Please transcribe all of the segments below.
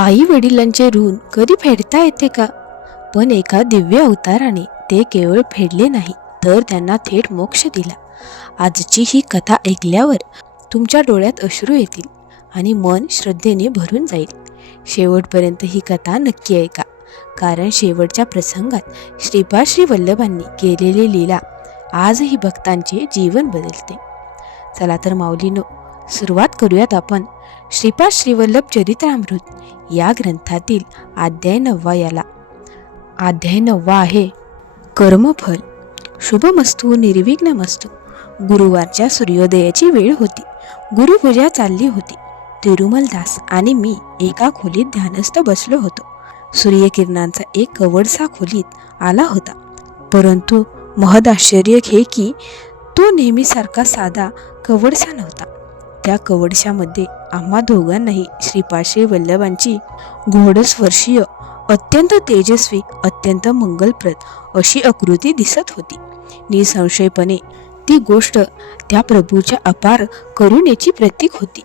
आई वडिलांचे ऋण कधी फेडता येते का? पण एका दिव्य अवताराने ते केवळ फेडले नाही, तर त्यांना थेट मोक्ष दिला. आजची ही कथा ऐकल्यावर तुमच्या डोळ्यात अश्रू येतील आणि मन श्रद्धेने भरून जाईल. शेवटपर्यंत ही कथा नक्की ऐका, कारण शेवटच्या प्रसंगात श्रीपाद श्री वल्लभांनी केलेली लीला आजही भक्तांचे जीवन बदलते. चला तर माऊलीनो, सुरुवात करूयात आपण श्रीपाद श्री वल्लभ चरित्रामृत या ग्रंथातील अध्याय 9 याला. अध्याय 9 आहे कर्मफल. शुभमस्तू निर्विघ्नमस्तू. गुरुवारच्या सूर्योदयाची वेळ होती. गुरुपूजा चालली होती. तिरुमलदास आणि मी एका खोलीत ध्यानस्थ बसलो होतो. सूर्यकिरणांचा एक कवडसा खोलीत आला होता, परंतु महद आश्चर्य हे की तो नेहमीसारखा साधा कवडसा नव्हता. त्या कवडशामध्ये आम्हा दोघांनाही श्रीपाद श्री वल्लभांची घोडस्पर्शीय, अत्यंत तेजस्वी, अत्यंत मंगलप्रद अशी आकृती दिसत होती. निसंशयपणे ती गोष्ट त्या प्रभूच्या अपार करुणेची प्रतीक होती.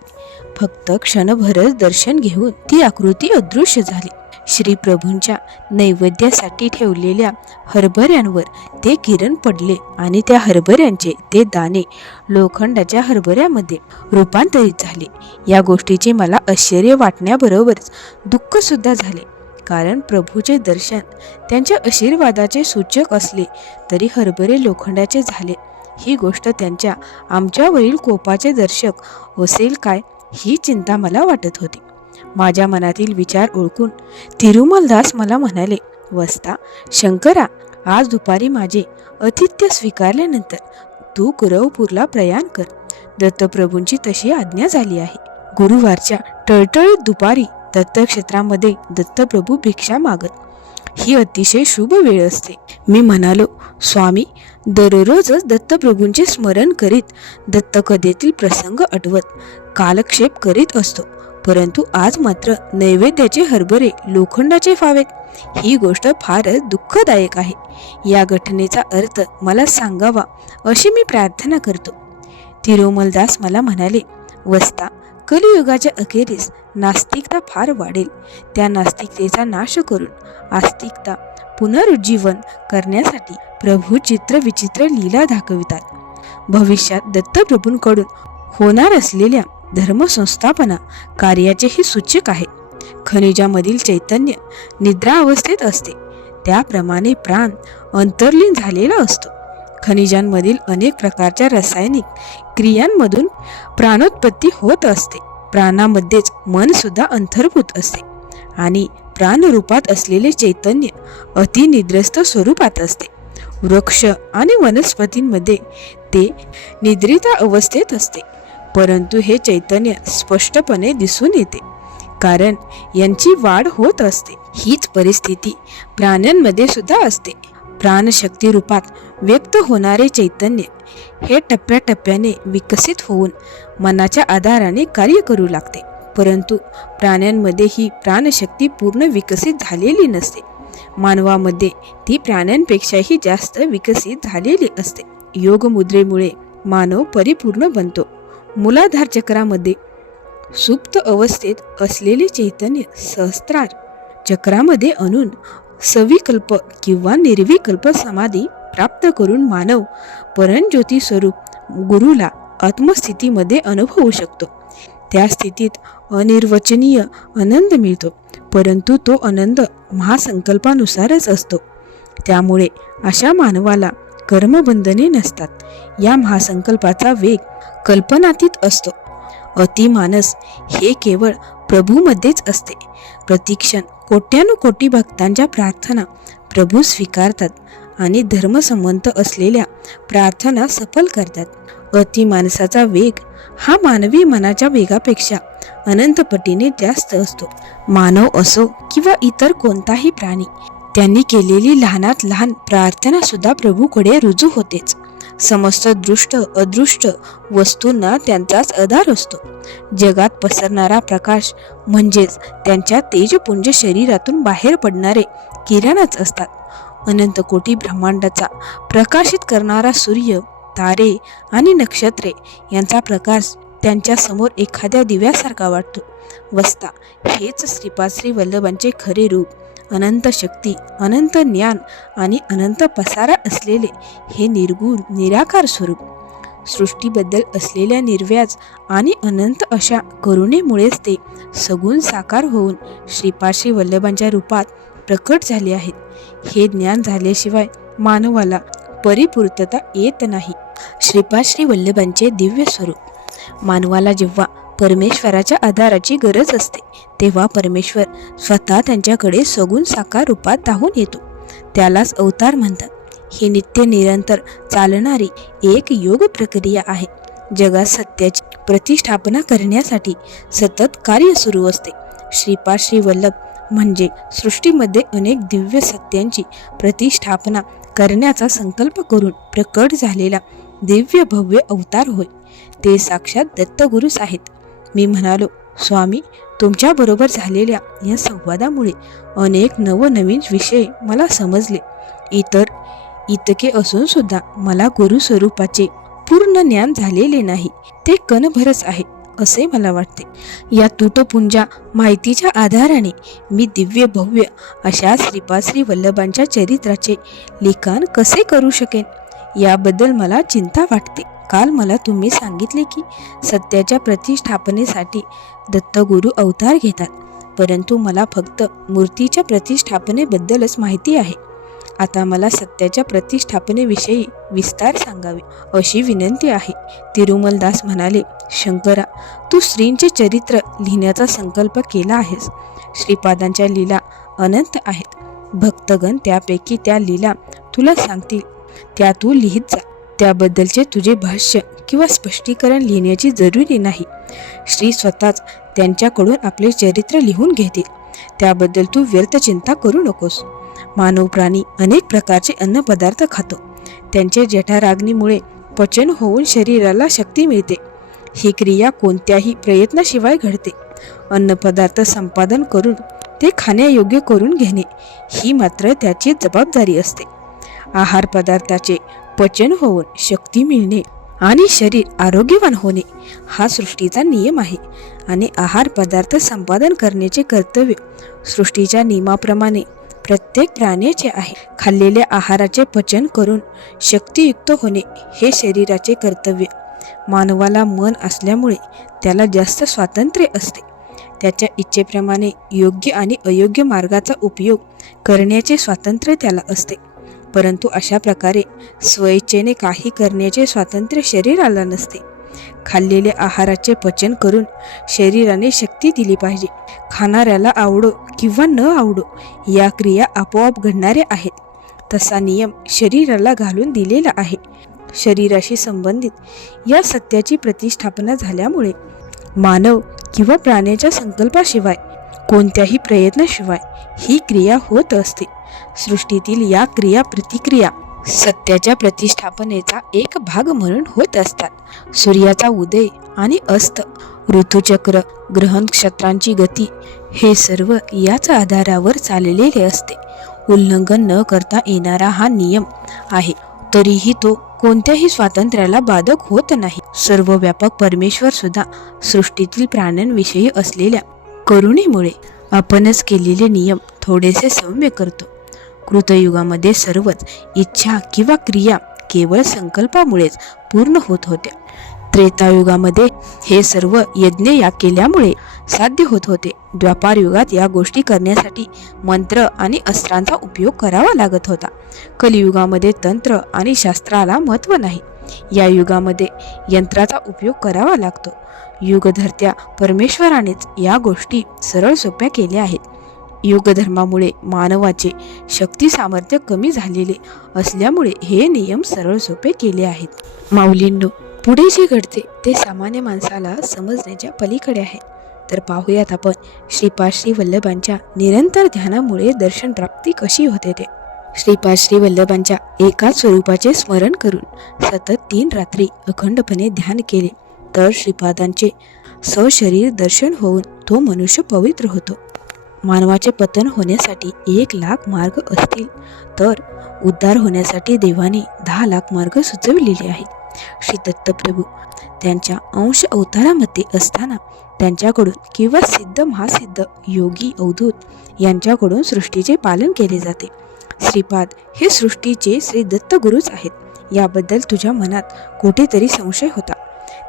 फक्त क्षणभरच दर्शन घेऊन ती आकृती अदृश्य झाली. श्री प्रभूंच्या नैवेद्यासाठी ठेवलेल्या हरभऱ्यांवर ते किरण पडले आणि त्या हरभऱ्यांचे ते दाणे लोखंडाच्या हरभऱ्यामध्ये रूपांतरित झाले. या गोष्टीचे मला आश्चर्य वाटण्याबरोबरच दुःख सुद्धा झाले, कारण प्रभूचे दर्शन त्यांच्या आशीर्वादाचे सूचक असले तरी हरभरे लोखंडाचे झाले ही गोष्ट त्यांच्या आमच्यावरील कोपाचे दर्शक असेल काय, ही चिंता मला वाटत होती. माझ्या मनातील विचार ओळखून तिरुमलदास मला म्हणाले, वस्ता शंकरा, आज दुपारी माझे आतिथ्य स्वीकारल्यानंतर तू कुरवपूरला प्रयाण कर. दत्तप्रभूंची तशी आज्ञा झाली आहे. गुरुवारच्या टळटळीत दुपारी दत्तक्षेत्रामध्ये दत्तप्रभू भिक्षा मागत. ही अतिशय शुभ वेळ असते. मी म्हणालो, स्वामी, दररोजच दत्तप्रभूंचे स्मरण करीत दत्तकथेतील प्रसंग आठवत कालक्षेप करीत असतो, परंतु आज मात्र नैवेद्याचे हरभरे लोखंडाचे व्हावेत. ही गोष्ट फारच दुःखदायक आहे. या घटनेचा अर्थ मला सांगावा अशी मी प्रार्थना करतो. तिरुमलदास मला म्हणाले, वस्ता, कलियुगाच्या अखेरीस नास्तिकता फार वाढेल. त्या नास्तिकतेचा नाश करून आस्तिकता पुनरुज्जीवन करण्यासाठी प्रभू चित्र विचित्र लीला दाखवितात. भविष्यात दत्तप्रभूंकडून होणार असलेल्या धर्मसंस्थापना कार्याचे हे सूचक आहे. खनिजामधील चैतन्य निद्रा अवस्थेत असते, त्याप्रमाणे प्राण अंतर्लीन झालेला असतो. खनिजांमधील अनेक प्रकारच्या रासायनिक क्रियांमधून प्राणोत्पत्ती होत असते. प्राणामध्येच मन सुद्धा अंतर्भूत असते आणि प्राणरूपात असलेले चैतन्य अतिनिद्रस्त स्वरूपात असते. वृक्ष आणि वनस्पतींमध्ये ते निद्रित अवस्थेत असते, परंतु हे चैतन्य स्पष्टपणे दिसून येते, कारण यांची वाढ होत असते. हीच परिस्थिती प्राण्यांमध्ये सुद्धा असते. प्राणशक्ती रूपात व्यक्त होणारे चैतन्य हे टप्प्याटप्प्याने विकसित होऊन मनाच्या आधाराने कार्य करू लागते, परंतु प्राण्यांमध्ये ही प्राणशक्ती पूर्ण विकसित झालेली नसते. मानवामध्ये ती प्राण्यांपेक्षाही जास्त विकसित झालेली असते. योगमुद्रेमुळे मानव परिपूर्ण बनतो. मूलाधार चक्रामध्ये सुप्त अवस्थेत असलेले चैतन्य सहस्त्रार चक्रामध्ये आणून सविकल्प किंवा निर्विकल्प समाधी प्राप्त करून मानव परमज्योती स्वरूप गुरुला आत्मस्थितीमध्ये अनुभवू शकतो. त्या स्थितीत अनिर्वचनीय आनंद मिळतो, परंतु तो आनंद महासंकल्पानुसारच असतो. त्यामुळे अशा मानवाला कर्मबंधने नसतात. या महासंकल्पाचा वेग कल्पनातीत असतो. अतिमानस हे केवळ प्रभूमध्येच असते. प्रतिक्षण कोट्यानुकोटी भक्तांच्या प्रार्थना प्रभू स्वीकारतात आणि धर्मसंमत असलेल्या प्रार्थना सफल करतात. अतिमानसाचा वेग हा मानवी मनाच्या वेगापेक्षा अनंतपटीने जास्त असतो. मानव असो किंवा इतर कोणताही प्राणी, त्यांनी केलेली लहानात लहान प्रार्थना सुद्धा प्रभूकडे रुजू होतेच. समस्त दृष्ट अदृष्ट वस्तूंना त्यांचाच आधार असतो. जगात पसरणारा प्रकाश म्हणजेच त्यांच्या तेजपुंज शरीरातून बाहेर पडणारे किरणच असतात. अनंत कोटी ब्रह्मांडाचा प्रकाशित करणारा सूर्य, तारे आणि नक्षत्रे यांचा प्रकाश त्यांच्या समोर एखाद्या दिव्यासारखा वाटतो. वस्ता हेच श्रीपाद श्री वल्लभांचे खरे रूप. अनंत शक्ती, अनंत ज्ञान आणि अनंत पसारा असलेले हे निर्गुण निराकार स्वरूप. सृष्टीबद्दल असलेल्या निर्व्याज आणि अनंत अशा करुणेमुळेच ते सगुण साकार होऊन श्रीपाद श्री वल्लभांच्या रूपात प्रकट झाले आहेत. हे ज्ञान झाल्याशिवाय मानवाला परिपूर्तता येत नाही. श्रीपाद श्री वल्लभांचे दिव्य स्वरूप. मानवाला जेव्हा परमेश्वराच्या आधाराची गरज असते तेव्हा परमेश्वर स्वतः त्यांच्याकडे सगुण साकार रूपात धावून येतो. त्यालाच अवतार म्हणतात. ही नित्य निरंतर चालणारी एक योग प्रक्रिया आहे. जगात सत्याची प्रतिष्ठापना करण्यासाठी सतत कार्य सुरू असते. श्रीपाद श्री वल्लभ म्हणजे सृष्टीमध्ये अनेक दिव्य सत्यांची प्रतिष्ठापना करण्याचा संकल्प करून प्रकट झालेला दिव्य भव्य अवतार होय. ते साक्षात दत्तगुरूच आहेत. मी म्हणालो, स्वामी, तुमच्याबरोबर झालेल्या या संवादामुळे अनेक नवनवीन विषय मला समजले. इतके असून सुद्धा मला गुरुस्वरूपाचे पूर्ण ज्ञान झालेले नाही. ते कणभरच आहे असे मला वाटते. या तुटपुंजा माहितीच्या आधाराने मी दिव्य भव्य अशा श्रीपाद श्री वल्लभांच्या चरित्राचे लिखाण कसे करू शकेन याबद्दल मला चिंता वाटते. काल मला तुम्ही सांगितले की सत्याच्या प्रतिष्ठापनेसाठी दत्तगुरू अवतार घेतात, परंतु मला फक्त मूर्तीच्या प्रतिष्ठापनेबद्दलच माहिती आहे. आता मला सत्याच्या प्रतिष्ठापनेविषयी विस्तार सांगावे अशी विनंती आहे. तिरुमलदास म्हणाले, शंकरा, तू श्रींचे चरित्र लिहिण्याचा संकल्प केला आहेस. श्रीपादांच्या लीला अनंत आहेत. भक्तगण त्यापैकी त्या लीला तुला सांगतील, त्या तू लिहित जा. त्याबद्दलचे तुझे भाष्य किंवा स्पष्टीकरण लिहिण्याची जरुरी नाही. श्री स्वतःच त्यांच्याकडून आपले चरित्र लिहून घेतील. त्याबद्दल तू व्यर्थ चिंता करू नकोस. मानव प्राणी अनेक प्रकारचे अन्नपदार्थ खातो. त्यांचे जठराग्नीमुळे पचन होऊन शरीराला शक्ती मिळते. ही क्रिया कोणत्याही प्रयत्नाशिवाय घडते. अन्नपदार्थ संपादन करून ते खाण्यायोग्य करून घेणे ही मात्र त्याची जबाबदारी असते. आहार पदार्थाचे पचन होऊन शक्ती मिळणे आणि शरीर आरोग्यवान होणे हा सृष्टीचा नियम आहे. आणि आहार पदार्थ संपादन करण्याचे कर्तव्य सृष्टीच्या नियमाप्रमाणे प्रत्येक प्राण्याचे आहे. खाल्लेल्या आहाराचे पचन करून शक्तियुक्त होणे हे शरीराचे कर्तव्य. मानवाला मन असल्यामुळे त्याला जास्त स्वातंत्र्य असते. त्याच्या इच्छेप्रमाणे योग्य आणि अयोग्य मार्गाचा उपयोग करण्याचे स्वातंत्र्य त्याला असते. परंतु अशा प्रकारे स्वेच्छेने काही करण्याचे स्वातंत्र्य शरीराला नसते. खाल्लेल्या आहाराचे पचन करून शरीराने शक्ती दिली पाहिजे. खाणाऱ्याला आवडो किंवा न आवडो या क्रिया आपोआप घडणाऱ्या आहेत. तसा नियम शरीराला घालून दिलेला आहे. शरीराशी संबंधित या सत्याची प्रतिष्ठापना झाल्यामुळे मानव किंवा प्राण्याच्या संकल्पाशिवाय कोणत्याही प्रयत्नाशिवाय ही क्रिया होत असते. सृष्टीतील या क्रिया प्रतिक्रिया सत्याच्या प्रतिष्ठापनेचा एक भाग म्हणून होत असतात. सूर्याचा उदय आणि अस्त, ऋतुचक्र, ग्रह नक्षत्रांची गती हे सर्व याच आधारावर चाललेले असते. उल्लंघन न करता येणारा हा नियम आहे, तरीही तो कोणत्याही स्वातंत्र्याला बाधक होत नाही. सर्वव्यापक परमेश्वर सुद्धा सृष्टीतील प्राण्यांविषयी असलेल्या करुणेमुळे आपणच केलेले नियम थोडेसे सौम्य करतो. कृतयुगामध्ये सर्वच इच्छा किंवा क्रिया केवळ संकल्पामुळेच पूर्ण होत होत्या. त्रेतायुगामध्ये हे सर्व यज्ञ या केल्यामुळे साध्य होत होते. द्वापार युगात या गोष्टी करण्यासाठी मंत्र आणि अस्त्रांचा उपयोग करावा लागत होता. कलियुगामध्ये तंत्र आणि शास्त्राला महत्त्व नाही. या युगामध्ये यंत्राचा उपयोग करावा लागतो. युगधर्त्या परमेश्वरानेच या गोष्टी सरळ सोप्या केल्या आहेत. योगधर्मामुळे मानवाचे शक्ती सामर्थ्य कमी झालेले असल्यामुळे हे नियम सरळ सोपे केले आहेत. माऊलींनो, पुढे जे घडते ते सामान्य माणसाला समजण्याच्या पलीकडे आहे. तर पाहूयात आपण श्रीपाद श्री वल्लभांच्या निरंतर ध्यानामुळे दर्शन प्राप्ती कशी होते ते. श्रीपाद श्री वल्लभांच्या एकाच स्वरूपाचे स्मरण करून सतत 3 रात्री अखंडपणे ध्यान केले तर श्रीपादांचे सशरीर दर्शन होऊन तो मनुष्य पवित्र होतो. मानवाचे पतन होण्यासाठी 1,00,000 मार्ग असतील तर उद्धार होण्यासाठी देवाने 10,00,000 मार्ग सुचविलेले आहेत. श्री दत्तप्रभू त्यांच्या अंश अवतारामध्ये असताना त्यांच्याकडून किंवा सिद्ध महासिद्ध योगी अवधूत यांच्याकडून सृष्टीचे पालन केले जाते. श्रीपाद हे सृष्टीचे श्री दत्तगुरूच आहेत याबद्दल तुझ्या मनात कुठेतरी संशय होता.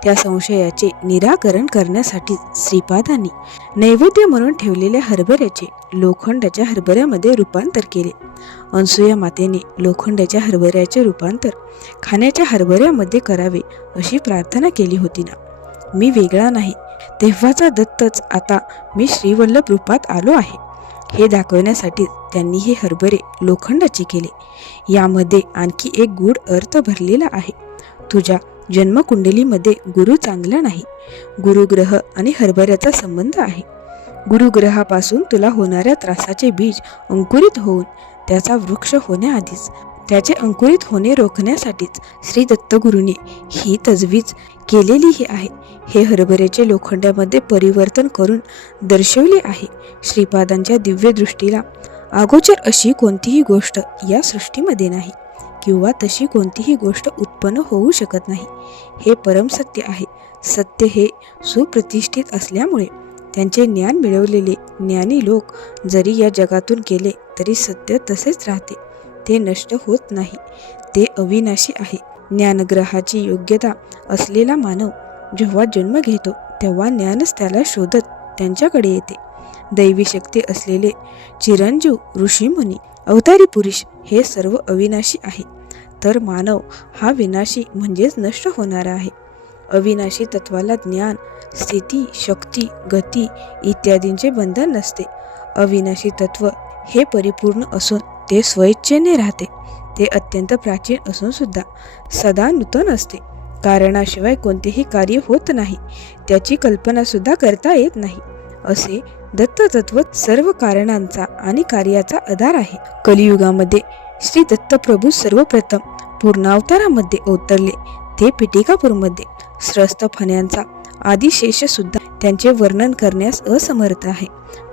त्या संशयाचे निराकरण करण्यासाठी श्रीपादांनी नैवेद्य म्हणून ठेवलेल्या हरभऱ्याचे लोखंडाच्या हरभऱ्यामध्ये रूपांतर केले. अनसूया मातेने लोखंडाच्या हरभऱ्याचे रूपांतर खाण्याच्या हरभऱ्यामध्ये करावे अशी प्रार्थना केली होती ना. मी वेगळा नाही, तेव्हाचा दत्तच आता मी श्रीवल्लभ रूपात आलो आहे हे दाखवण्यासाठी त्यांनी हे हरभरे लोखंडाचे केले. यामध्ये आणखी एक गूढ अर्थ भरलेला आहे. तुझ्या जन्मकुंडलीमध्ये गुरु चांगला नाही. गुरुग्रह आणि हरभऱ्याचा संबंध आहे. गुरुग्रहापासून तुला होणाऱ्या त्रासाचे बीज अंकुरित होऊन त्याचा वृक्ष होण्याआधीच त्याचे अंकुरित होणे रोखण्यासाठीच श्री दत्तगुरूंनी ही तजवीज केलेली आहे. हे हरभऱ्याचे लोखंडामध्ये परिवर्तन करून दर्शवले आहे. श्रीपादांच्या दिव्य दृष्टीला अगोचर अशी कोणतीही गोष्ट या सृष्टीमध्ये नाही किंवा तशी कोणतीही गोष्ट उत्पन्न होऊ शकत नाही. हे परमसत्य आहे. सत्य हे सुप्रतिष्ठित असल्यामुळे त्यांचे ज्ञान मिळवलेले ज्ञानी लोक जरी या जगातून गेले तरी सत्य तसेच राहते. ते नष्ट होत नाही. ते अविनाशी आहे. ज्ञानग्रहाची योग्यता असलेला मानव जेव्हा जन्म घेतो तेव्हा ज्ञानच त्याला शोधत त्यांच्याकडे येते. दैवी शक्ती असलेले चिरंजीव, ऋषीमुनी, अवतारी पुरुष हे सर्व अविनाशी आहे. तर मानव हा विनाशी म्हणजेच नष्ट होणारा आहे. अविनाशी तत्वाला ज्ञान, स्थिती, शक्ती, गती इत्यादींचे बंधन नसते. अविनाशी तत्व हे परिपूर्ण असून ते स्वइच्छेने राहते. ते अत्यंत प्राचीन असून सुद्धा सदा नूतन असते. कारणाशिवाय कोणतेही कार्य होत नाही. त्याची कल्पना सुद्धा करता येत नाही. असे दत्ततत्व सर्व कारणांचा आणि कार्याचा आधार आहे. कलियुगामध्ये श्री दत्तप्रभू सर्वप्रथम पूर्णावतारामध्ये अवतरले. ते पिटिकापूरमध्ये स्रस्त फण्यांचा आदिशेष सुद्धा त्यांचे वर्णन करण्यास असमर्थ आहे.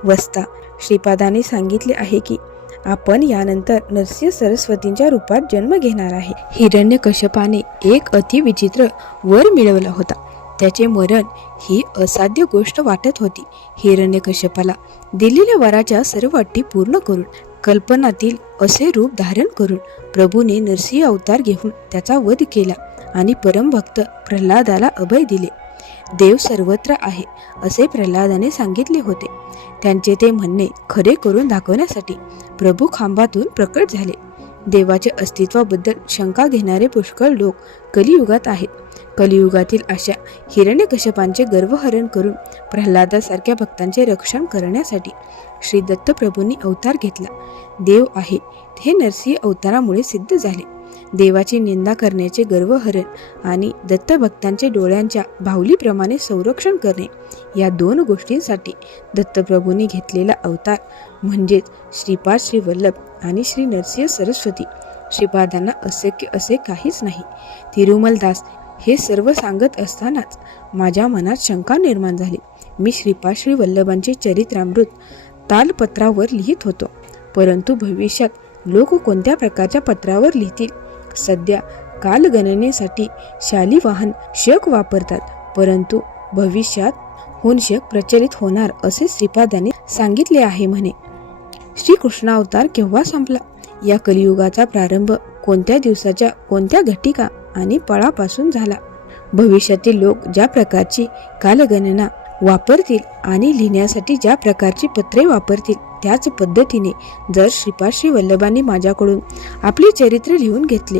वस्ता श्रीपादाने सांगितले आहे की आपण यानंतर नरसिंह सरस्वतींच्या रूपात जन्म घेणार आहे. हिरण्यकश्यपाने एक अतिविचित्र वर मिळवला होता. त्याचे मरण ही असाध्य गोष्ट वाटत होती. हिरण्यकश्यपाला दिलेल्या वराच्या सर्व अटी पूर्ण करून कल्पनातील असे रूप धारण करून प्रभूने नरसिंह अवतार घेऊन त्याचा वध केला आणि परमभक्त प्रल्हादाला अभय दिले. देव सर्वत्र आहे असे प्रल्हादाने सांगितले होते. त्यांचे ते म्हणणे खरे करून दाखवण्यासाठी प्रभू खांबातून प्रकट झाले. देवाच्या अस्तित्वाबद्दल शंका घेणारे पुष्कळ लोक कलियुगात आहेत. कलियुगातील अशा हिरण्यकश्यपांचे गर्वहरण करून प्रल्हादासारख्या भक्तांचे रक्षण करण्यासाठी श्री दत्तप्रभूंनी अवतार घेतला. देव आहे हे नरसिंह अवतारामुळे सिद्ध झाले. देवाची निंदा करण्याचे गर्वहरण आणि दत्तभक्तांचे डोळ्यांच्या बाहुलीप्रमाणे संरक्षण करणे या दोन गोष्टींसाठी दत्तप्रभूंनी घेतलेला अवतार म्हणजेच श्रीपाद, श्री वल्लभ आणि श्री नरसिंह सरस्वती. श्रीपादांना अशक्य असे काहीच नाही. तिरुमलदास हे सर्व सांगत असतानाच माझ्या मनात शंका निर्माण झाली. मी श्रीपाद श्री वल्लभांचे चरित्रामृत तालपत्रावर लिहित होतो, परंतु भविष्यात लोक कोणत्या प्रकारच्या पत्रावर लिहितील? सध्या कालगणनेसाठी शालिवाहन शक वापरतात, परंतु भविष्यात होनशक प्रचलित होणार असे श्रीपादांनी सांगितले आहे म्हणे. श्रीकृष्णावतार केव्हा संपला? या कलियुगाचा प्रारंभ कोणत्या दिवसाच्या कोणत्या घटिका आणि पळापासून झाला? भविष्यातील लोक ज्या प्रकारची कालगणना वापरतील आणि लिहिण्यासाठी ज्या प्रकारची पत्रे वापरतील त्याच पद्धतीने जर श्रीपाद श्री वल्लभांनी माझ्याकडून आपले चरित्र लिहून घेतले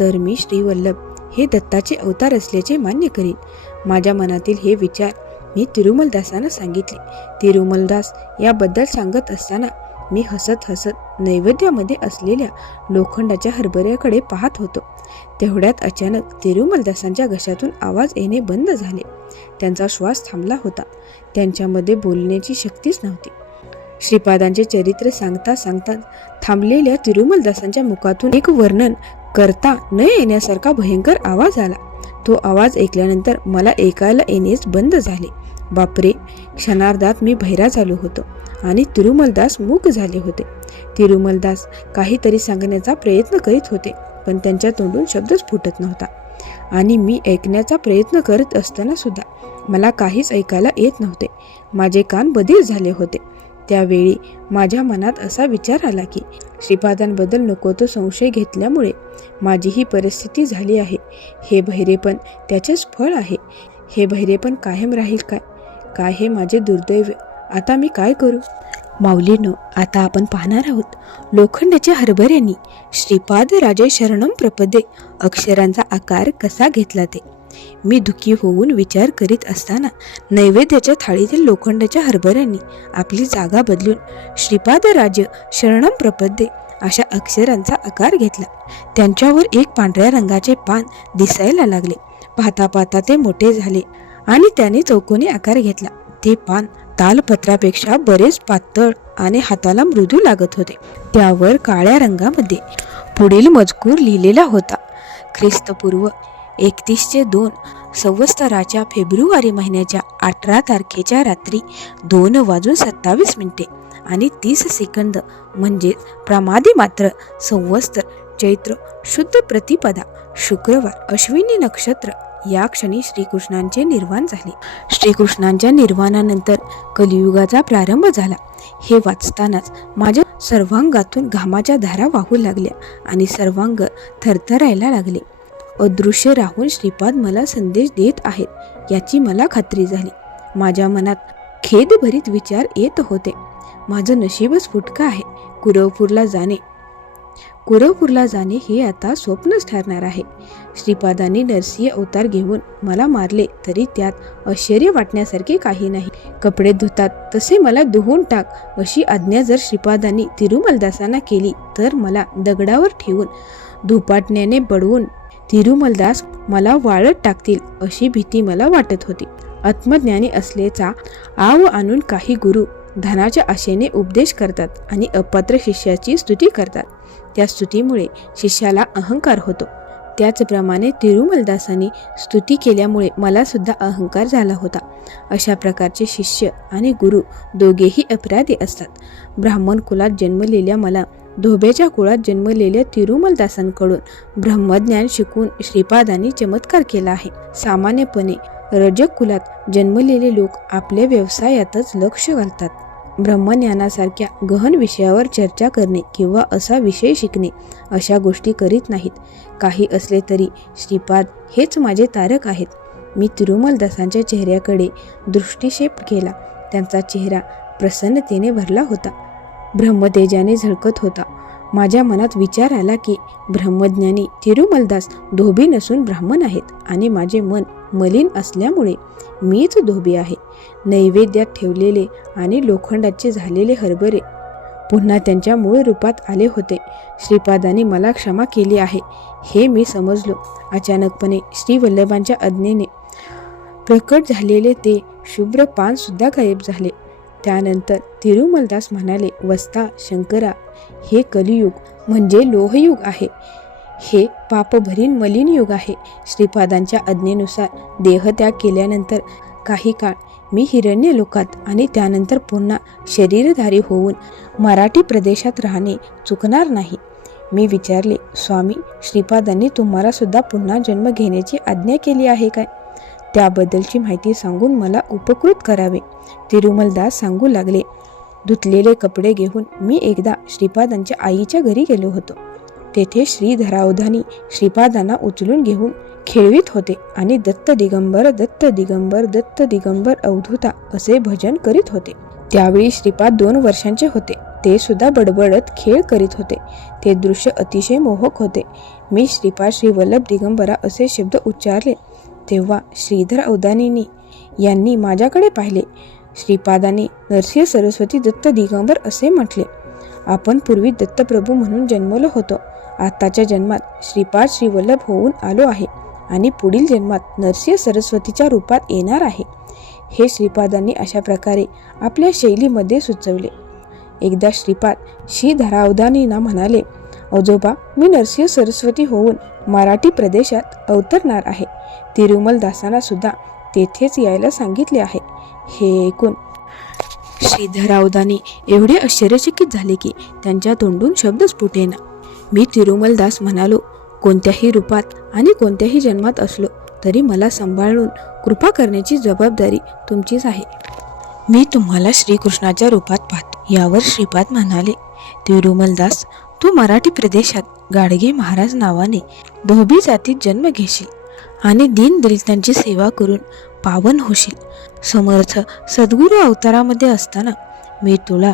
तर मी श्री वल्लभ हे दत्ताचे अवतार असल्याचे मान्य करीन. माझ्या मनातील हे विचार मी तिरुमलदासांना सांगितले. तिरुमलदास याबद्दल सांगत असताना मी हसत हसत नैवेद्यामध्ये असलेल्या लोखंडाच्या हरभऱ्याकडे पाहत होतो. तेवढ्यात अचानक तिरुमलदासांच्या घशातून आवाज येणे बंद झाले. त्यांचा श्वास थांबला होता. त्यांच्यामध्ये बोलण्याची शक्तीच नव्हती. श्रीपादांचे चरित्र सांगता सांगता थांबलेल्या तिरुमलदासांच्या मुखातून एक वर्णन करता न येण्यासारखा भयंकर आवाज आला. तो आवाज ऐकल्यानंतर मला ऐकायला येणेच बंद झाले. बापरे! क्षणार्धात मी बहिरा झालो होतो आणि तिरुमलदास मूक झाले होते. तिरुमलदास काहीतरी सांगण्याचा प्रयत्न करीत होते, पण त्यांच्या तोंडून शब्दच फुटत नव्हता. आणि मी ऐकण्याचा प्रयत्न करत असताना सुद्धा मला काहीच ऐकायला येत नव्हते. माझे कान बधीर झाले होते. त्यावेळी माझ्या मनात असा विचार आला की श्रीपादांबद्दल नको तो संशय घेतल्यामुळे माझी ही परिस्थिती झाली आहे. हे बहिरेपण त्याचेच फळ आहे. हे बहिरेपण कायम राहील काय? काय हे माझे दुर्दैव. आता मी काय करू? माऊलीनो, आता आपण पाहणार आहोत लोखंडाच्या हरभऱ्यांनी श्रीपाद राजे शरणम प्रपदे अक्षरांचा आकार कसा घेतला ते. मी दुःखी होऊन विचार करीत असताना नैवेद्याच्या थाळीतील लोखंडाच्या हरभऱ्यांनी आपली जागा बदलून श्रीपाद राजे शरणम प्रपदे अशा अक्षरांचा आकार घेतला. त्यांच्यावर एक पांढऱ्या रंगाचे पान दिसायला लागले. पाहता पाहता ते मोठे झाले आणि त्याने चौकोनी आकार घेतला. ते पान तालपत्रापेक्षा बरेच पातळ आणि हाताला मृदू लागत होते. त्यावर काळ्या रंगामध्ये पुढील मजकूर लिहिलेला होता. ख्रिस्तपूर्व 31/2 संवत्सराच्या फेब्रुवारी महिन्याच्या 18 तारखेच्या रात्री 2:27 आणि 30 सेकंद म्हणजे प्रमादी मात्र संवत्सर चैत्र शुद्ध प्रतिपदा शुक्रवार अश्विनी नक्षत्र या क्षणी श्रीकृष्णांचे निर्वाण झाले. श्रीकृष्णांच्या निर्वाणानंतर कलियुगाचा प्रारंभ झाला. हे वाचतानाच माझ्या सर्वांगातून घामाच्या धारा वाहू लागल्या आणि सर्वांग थरथरायला लागले. अदृश्य राहून श्रीपाद मला संदेश देत आहेत याची मला खात्री झाली. माझ्या मनात खेदभरीत विचार येत होते. माझं नशीबच फुटकं आहे. कुरवपूरला जाणे हे आता स्वप्नच ठरणार आहे. श्रीपादांनी नरसिंह अवतार घेऊन मला मारले तरी त्यात आश्चर्य वाटण्यासारखे काही नाही. कपडे धुतात तसे मला धुवून टाक अशी आज्ञा जर श्रीपादांनी तिरुमलदासांना केली तर मला दगडावर ठेवून धुपाटण्याने बडवून तिरुमलदास मला वाळत टाकतील अशी भीती मला वाटत होती. आत्मज्ञानी असल्याचा आव आणून काही गुरु धनाच्या आशेने उपदेश करतात आणि अपात्र शिष्याची स्तुती करतात. त्या स्तुतीमुळे शिष्याला अहंकार होतो. त्याचप्रमाणे तिरुमलदासांनी स्तुती केल्यामुळे मला सुद्धा अहंकार झाला होता. अशा प्रकारचे शिष्य आणि गुरु दोघेही अपराधी असतात. ब्राह्मण कुलात जन्मलेल्या मला धोब्याच्या कुळात जन्मलेल्या तिरुमलदासांकडून ब्रह्मज्ञान शिकून श्रीपादांनी चमत्कार केला आहे. सामान्यपणे रजक कुलात जन्मलेले लोक आपल्या व्यवसायातच लक्ष घालतात. ब्रह्मज्ञानासारख्या गहन विषयावर चर्चा करणे किंवा असा विषय शिकणे अशा गोष्टी करीत नाहीत. काही असले तरी श्रीपाद हेच माझे तारक आहेत. मी तिरुमलदासांच्या चेहऱ्याकडे दृष्टिक्षेप केला. त्यांचा चेहरा प्रसन्नतेने भरला होता. ब्रह्मतेजाने झळकत होता. माझ्या मनात विचार आला की ब्रह्मज्ञानी तिरुमलदास धोबी नसून ब्राह्मण आहेत आणि माझे मन मलिन असल्यामुळे मीच धोबी आहे. नैवेद्यात ठेवलेले आणि लोखंडाचे झालेले हरभरे पुन्हा त्यांच्या मूळ रूपात आले होते. श्रीपादांनी मला क्षमा केली आहे हे मी समजलो. अचानकपणे श्रीवल्लभांच्या आज्ञेने प्रकट झालेले ते शुभ्र पान सुद्धा गायब झाले. त्यानंतर तिरुमलदास म्हणाले, वस्ता शंकरा, हे कलियुग म्हणजे लोहयुग आहे. हे पापभरीन मलिन युग आहे. श्रीपादांच्या आज्ञेनुसार देहत्याग केल्यानंतर काही काळ मी हिरण्य लोकात आणि त्यानंतर पुन्हा शरीरधारी होऊन मराठी प्रदेशात राहणे चुकणार नाही. मी विचारले, स्वामी, श्रीपादांनी तुम्हाला सुद्धा पुन्हा जन्म घेण्याची आज्ञा केली आहे काय? त्याबद्दलची माहिती सांगून मला उपकृत करावे. तिरुमलदास सांगू लागले, धुतलेले कपडे घेऊन मी एकदा श्रीपादांच्या आईच्या घरी गेलो होतो. तेथे श्रीधरावधानी श्रीपादांना उचलून घेऊन खेळवीत होते आणि दत्त दिगंबर दत्त दिगंबर दत्त दिगंबर अवधूता असे भजन करीत होते. त्यावेळी श्रीपाद 2 वर्षांचे होते. ते सुद्धा बडबडत खेळ करीत होते. ते दृश्य अतिशय मोहक होते. मी श्रीपाद श्रीवल्लभ दिगंबरा असे शब्द उच्चारले तेव्हा श्रीधर अवधानींनी यांनी माझ्याकडे पाहिले. श्रीपादांनी नरसिंह सरस्वती दत्त दिगंबर असे म्हटले. आपण पूर्वी दत्तप्रभू म्हणून जन्मलो होतो. आताच्या जन्मात श्रीपाद श्रीवल्लभ होऊन आलो आहे आणि पुढील जन्मात नरसिंह सरस्वतीच्या रूपात येणार आहे. हे श्रीपादांनी अशा प्रकारे आपल्या शैलीमध्ये सुचवले. एकदा श्रीपाद श्रीधरावधानींना म्हणाले, आजोबा, मी नरसिंह सरस्वती होऊन मराठी प्रदेशात अवतरणार आहे. तिरुमलदासांना सुद्धा तेथेच यायला सांगितले आहे. हे ऐकून श्रीधरावधानी एवढे आश्चर्यचकित झाले की त्यांच्या तोंडून शब्दच फुटेना. मी तिरुमलदास म्हणालो, कोणत्याही रूपात आणि कोणत्याही जन्मात असलो तरी मला सांभाळून कृपा करण्याची जबाबदारी तुमचीच आहे. मी तुम्हाला श्रीकृष्णाच्या रूपात पाहतो. यावर श्रीपाद म्हणाले, तिरुमलदास, तू मराठी प्रदेशात गाडगे महाराज नावाने धोबी जातीत जन्म घेशील आणि दीनदलितांची सेवा करून पावन होशील. समर्थ सद्गुरू अवतारामध्ये असताना मी तुला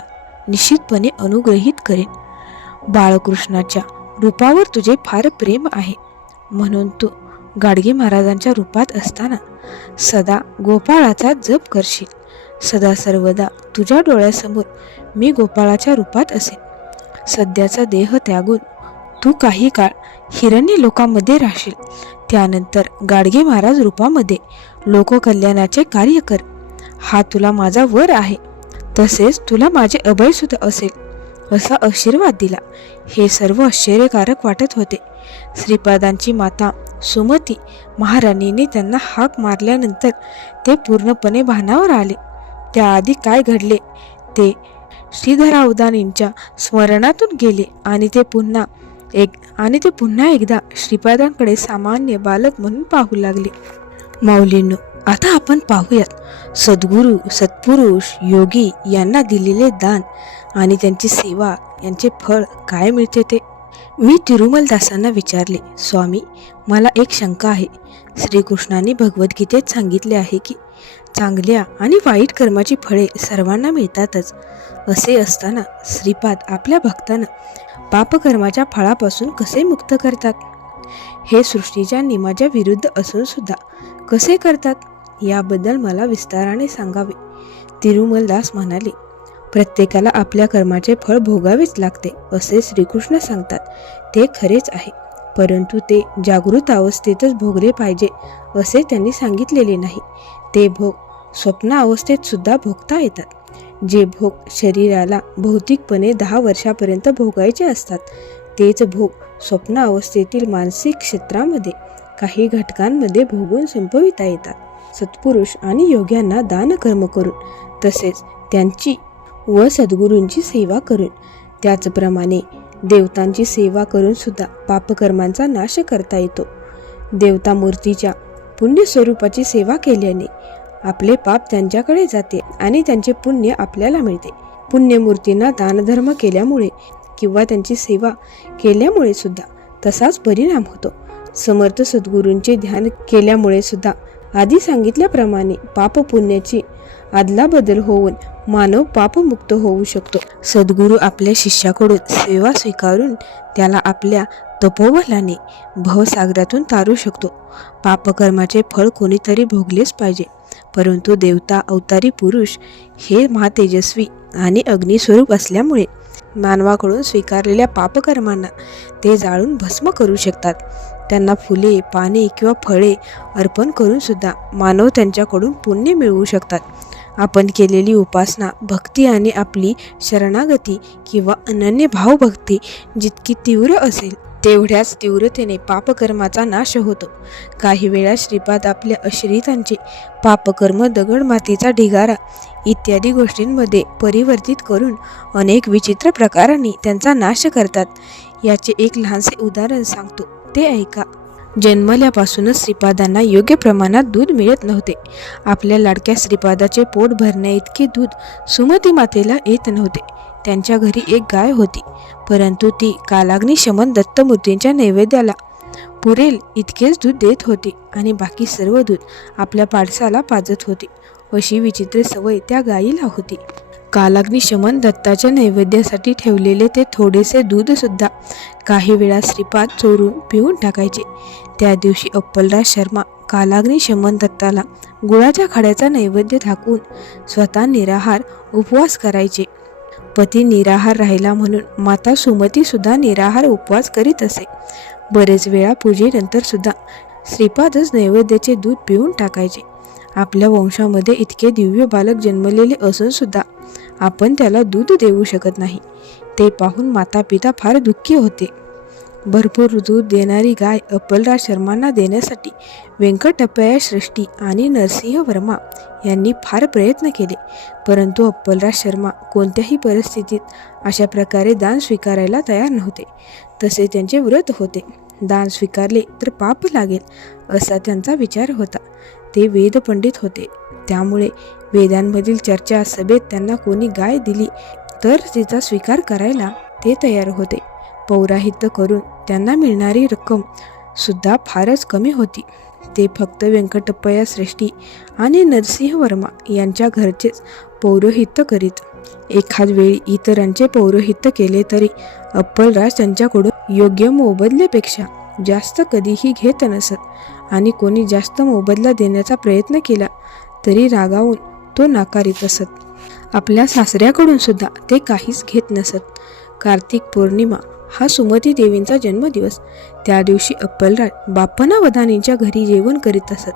निश्चितपणे अनुग्रहित करेन. बाळकृष्णाच्या रूपावर तुझे फार प्रेम आहे म्हणून तू गाडगे महाराजांच्या रूपात असताना सदा गोपाळाचा जप करशील. सदा सर्वदा तुझ्या डोळ्यासमोर मी गोपाळाच्या रूपात असेन. सध्याचा देह त्यागून तू काही काळ हिरण्य लोकांमध्ये राहशील. त्यानंतर गाडगे महाराज रूपामध्ये लोककल्याणाचे कार्य कर. हा तुला माझा वर आहे. तसेच तुला माझे अभय सुद्धा असेल असा आशीर्वाद दिला. हे सर्व आश्चर्यकारक वाटत होते. श्रीपादांची माता सुमती महाराणीने त्यांना हाक मारल्यानंतर ते पूर्णपणे भानावर आले. त्याआधी काय घडले ते श्रीधरावधानींच्या स्मरणातून गेले आणि ते पुन्हा एकदा श्रीपादांकडे सामान्य बालक म्हणून पाहू लागले. माऊलींनो, आता आपण पाहूयात सद्गुरू, सत्पुरुष, योगी यांना दिलेले दान आणि त्यांची सेवा यांचे फळ काय मिळते ते. मी तिरुमलदासांना विचारले, स्वामी, मला एक शंका आहे. श्रीकृष्णाने भगवद्गीतेत सांगितले आहे की चांगल्या आणि वाईट कर्माची फळे सर्वांना मिळतातच. असे असताना श्रीपाद आपल्या भक्तांना पापकर्माच्या फळापासून कसे मुक्त करतात? हे सृष्टीच्या नियमाच्या विरुद्ध असून सुद्धा कसे करतात याबद्दल मला विस्ताराने सांगावे. तिरुमलदास म्हणाले, प्रत्येकाला आपल्या कर्माचे फळ भोगावेच लागते असे श्रीकृष्ण सांगतात. ते खरेच आहे, परंतु ते जागृत अवस्थेतच भोगले पाहिजे असे त्यांनी सांगितलेले नाही. ते भोग स्वप्न अवस्थेत सुद्धा भोगता येतात. जे भोग शरीराला भौतिकपणे 10 वर्षापर्यंत भोगायचे असतात तेच भोग स्वप्न अवस्थेतील मानसिक क्षेत्रामध्ये काही घटकांमध्ये भोगून संपविता येतात. सत्पुरुष आणि योग्यांना दानकर्म करून तसेच त्यांची व सद्गुरूंची सेवा करून त्याचप्रमाणे देवतांची सेवा करून सुद्धा पापकर्मांचा नाश करता येतो. देवता मूर्तीच्या पुण्यस्वरूपाची सेवा केल्याने आपले पाप त्यांच्याकडे जाते आणि त्यांचे पुण्य आपल्याला मिळते. पुण्यमूर्तींना दानधर्म केल्यामुळे किंवा त्यांची सेवा केल्यामुळे सुद्धा तसाच परिणाम होतो. समर्थ सद्गुरूंचे ध्यान केल्यामुळे सुद्धा आधी सांगितल्याप्रमाणे पाप पुण्याची अदलाबदल होऊन मानव पापमुक्त होऊ शकतो. सद्गुरू आपल्या शिष्याकडून सेवा स्वीकारून त्याला आपल्या तपोबलाने भवसागरातून तारू शकतो. पापकर्माचे फळ कोणीतरी भोगलेच पाहिजे, परंतु देवता अवतारी पुरुष हे महातेजस्वी आणि अग्निस्वरूप असल्यामुळे मानवाकडून स्वीकारलेल्या पापकर्मांना ते जाळून भस्म करू शकतात. त्यांना फुले, पाने किंवा फळे अर्पण करून सुद्धा मानव त्यांच्याकडून पुण्य मिळवू शकतात. आपण केलेली उपासना, भक्ती आणि आपली शरणागती किंवा अनन्य भावभक्ती जितकी तीव्र असेल तेवढ्याच तीव्रतेने पापकर्माचा नाश होतो. काही वेळा श्रीपाद आपल्या आश्रितांचे पापकर्म दगड, मातीचा ढिगारा इत्यादी गोष्टींमध्ये परिवर्तित करून अनेक विचित्र प्रकारांनी त्यांचा नाश करतात. याचे एक लहानसे उदाहरण सांगतो, ते ऐका. जन्मल्यापासूनच श्रीपादांना योग्य प्रमाणात दूध मिळत नव्हते. आपल्या लाडक्या श्रीपादाचे पोट भरण्या इतके दूध सुमती मातेला येत नव्हते. त्यांच्या घरी एक गाय होती, परंतु ती कालाग्नी शमन दत्तमूर्तींच्या नैवेद्याला पुरेल इतकेच दूध देत होती आणि बाकी सर्व दूध आपल्या पाडसाला पाजत होती. अशी विचित्र सवय त्या गायीला होती. कालाग्नी शमन दत्ताच्या नैवेद्यासाठी ठेवलेले ते थोडेसे दूध सुद्धा काही वेळा श्रीपाद चोरून पिऊन टाकायचे. त्या दिवशी अप्पलराज शर्मा कालाग्नी शमन दत्ताला गुळाच्या खड्याचा नैवेद्य दाखवून स्वतः निराहार उपवास करायचे. पती निराहार राहिला म्हणून माता सुमती सुद्धा निराहार उपवास करीत असे. बरेच वेळा पूजेनंतर सुद्धा श्रीपादच नैवेद्याचे दूध पिऊन टाकायचे. आपल्या वंशामध्ये इतके दिव्य बालक जन्मलेले असून सुद्धा आपण त्याला दूध देऊ शकत नाही. ते पाहून माता पिता फार दुःखी होते. भरपूर दूध देणारी गाय अप्पलराज शर्मांना देण्यासाठी व्यंकटप्पया श्रेष्ठी आणि नरसिंह वर्मा यांनी फार प्रयत्न केले, परंतु अप्पलराज शर्मा कोणत्याही परिस्थितीत अशा प्रकारे दान स्वीकारायला तयार नव्हते. तसे त्यांचे व्रत होते. दान स्वीकारले तर पाप लागेल असा त्यांचा विचार होता. ते वेदपंडित होते, त्यामुळे वेदांमधील चर्चा सभेत त्यांना कोणी गाय दिली तर तिचा स्वीकार करायला ते तयार होते. पौराहित्य करून त्यांना मिळणारी रक्कम सुद्धा फारच कमी होती. ते फक्त व्यंकटप्पया श्रेष्ठी आणि नरसिंह वर्मा यांच्या घरचेच पौरोहित्य करीत. एखाद वेळी इतरांचे पौरोहित्य केले तरी अप्पलराज त्यांच्याकडून योग्य मोबदल्यापेक्षा जास्त कधीही घेत नसत आणि कोणी जास्त मोबदला देण्याचा प्रयत्न केला तरी रागावून तो नाकारीत असत. आपल्या सासऱ्याकडून सुद्धा ते काहीच घेत नसत. कार्तिक पौर्णिमा हा सुमती देवींचा जन्मदिवस. त्या दिवशी अप्पलराज बापना वधानींच्या घरी जेवण करीत असत.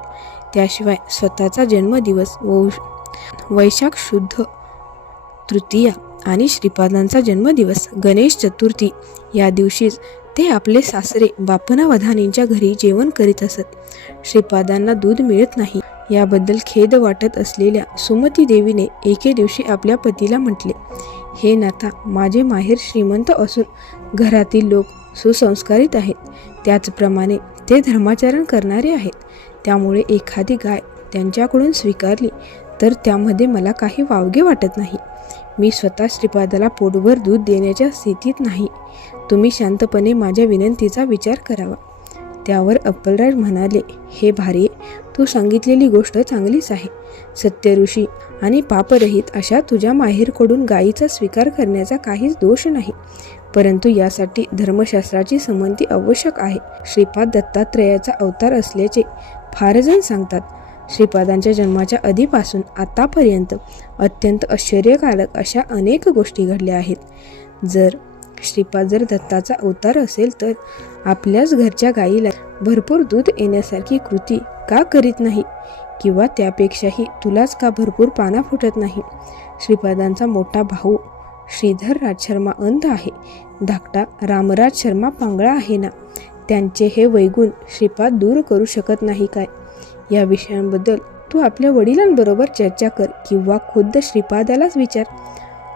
त्याशिवाय स्वतःचा जन्मदिवस वैशाख शुद्ध तृतीया आणि श्रीपादांचा जन्मदिवस गणेश चतुर्थी या दिवशीच ते आपले सासरे बापना वधानींच्या घरी जेवण करीत असत. श्रीपादांना दूध मिळत नाही याबद्दल खेद वाटत असलेल्या सुमती देवीने एके दिवशी आपल्या पतीला म्हटले, हे नाथा, माझे माहेर श्रीमंत असून घरातील लोक सुसंस्कारित आहेत. त्याचप्रमाणे ते धर्माचरण करणारे आहेत. त्यामुळे एखादी गाय त्यांच्याकडून स्वीकारली तर त्यामध्ये मला काही वावगे वाटत नाही. मी स्वतः श्रीपादाला पोटभर दूध देण्याच्या स्थितीत नाही. तुम्ही शांतपणे माझ्या विनंतीचा विचार करावा. त्यावर अप्पलराज म्हणाले, हे भार्ये, तू सांगितलेली गोष्ट चांगलीच आहे. सत्यऋषी आणि पापरहित अशा तुझ्या माहेरकडून गायीचा स्वीकार करण्याचा काहीच दोष नाही. परंतु यासाठी धर्मशास्त्राची संमती आवश्यक आहे. श्रीपाद दत्तात्रयाचा अवतार असल्याचे फार जण सांगतात. श्रीपादांच्या जन्माच्या आधीपासून आतापर्यंत अत्यंत आश्चर्यकारक अशा अनेक गोष्टी घडल्या आहेत. श्रीपाद जर दत्ताचा अवतार असेल तर आपल्याच घरच्या गायीला भरपूर दूध येण्यासारखी कृती का करीत नाही? किंवा त्यापेक्षाही तुलाच का भरपूर पाना फुटत नाही? श्रीपादांचा मोठा भाऊ श्रीधर राज शर्मा अंध आहे. धाकटा रामराज शर्मा पांगळा आहे ना? त्यांचे हे वैगुण श्रीपाद दूर करू शकत नाही काय? या विषयांबद्दल तू आपल्या वडिलांबरोबर चर्चा कर किंवा खुद्द श्रीपादालाच विचार.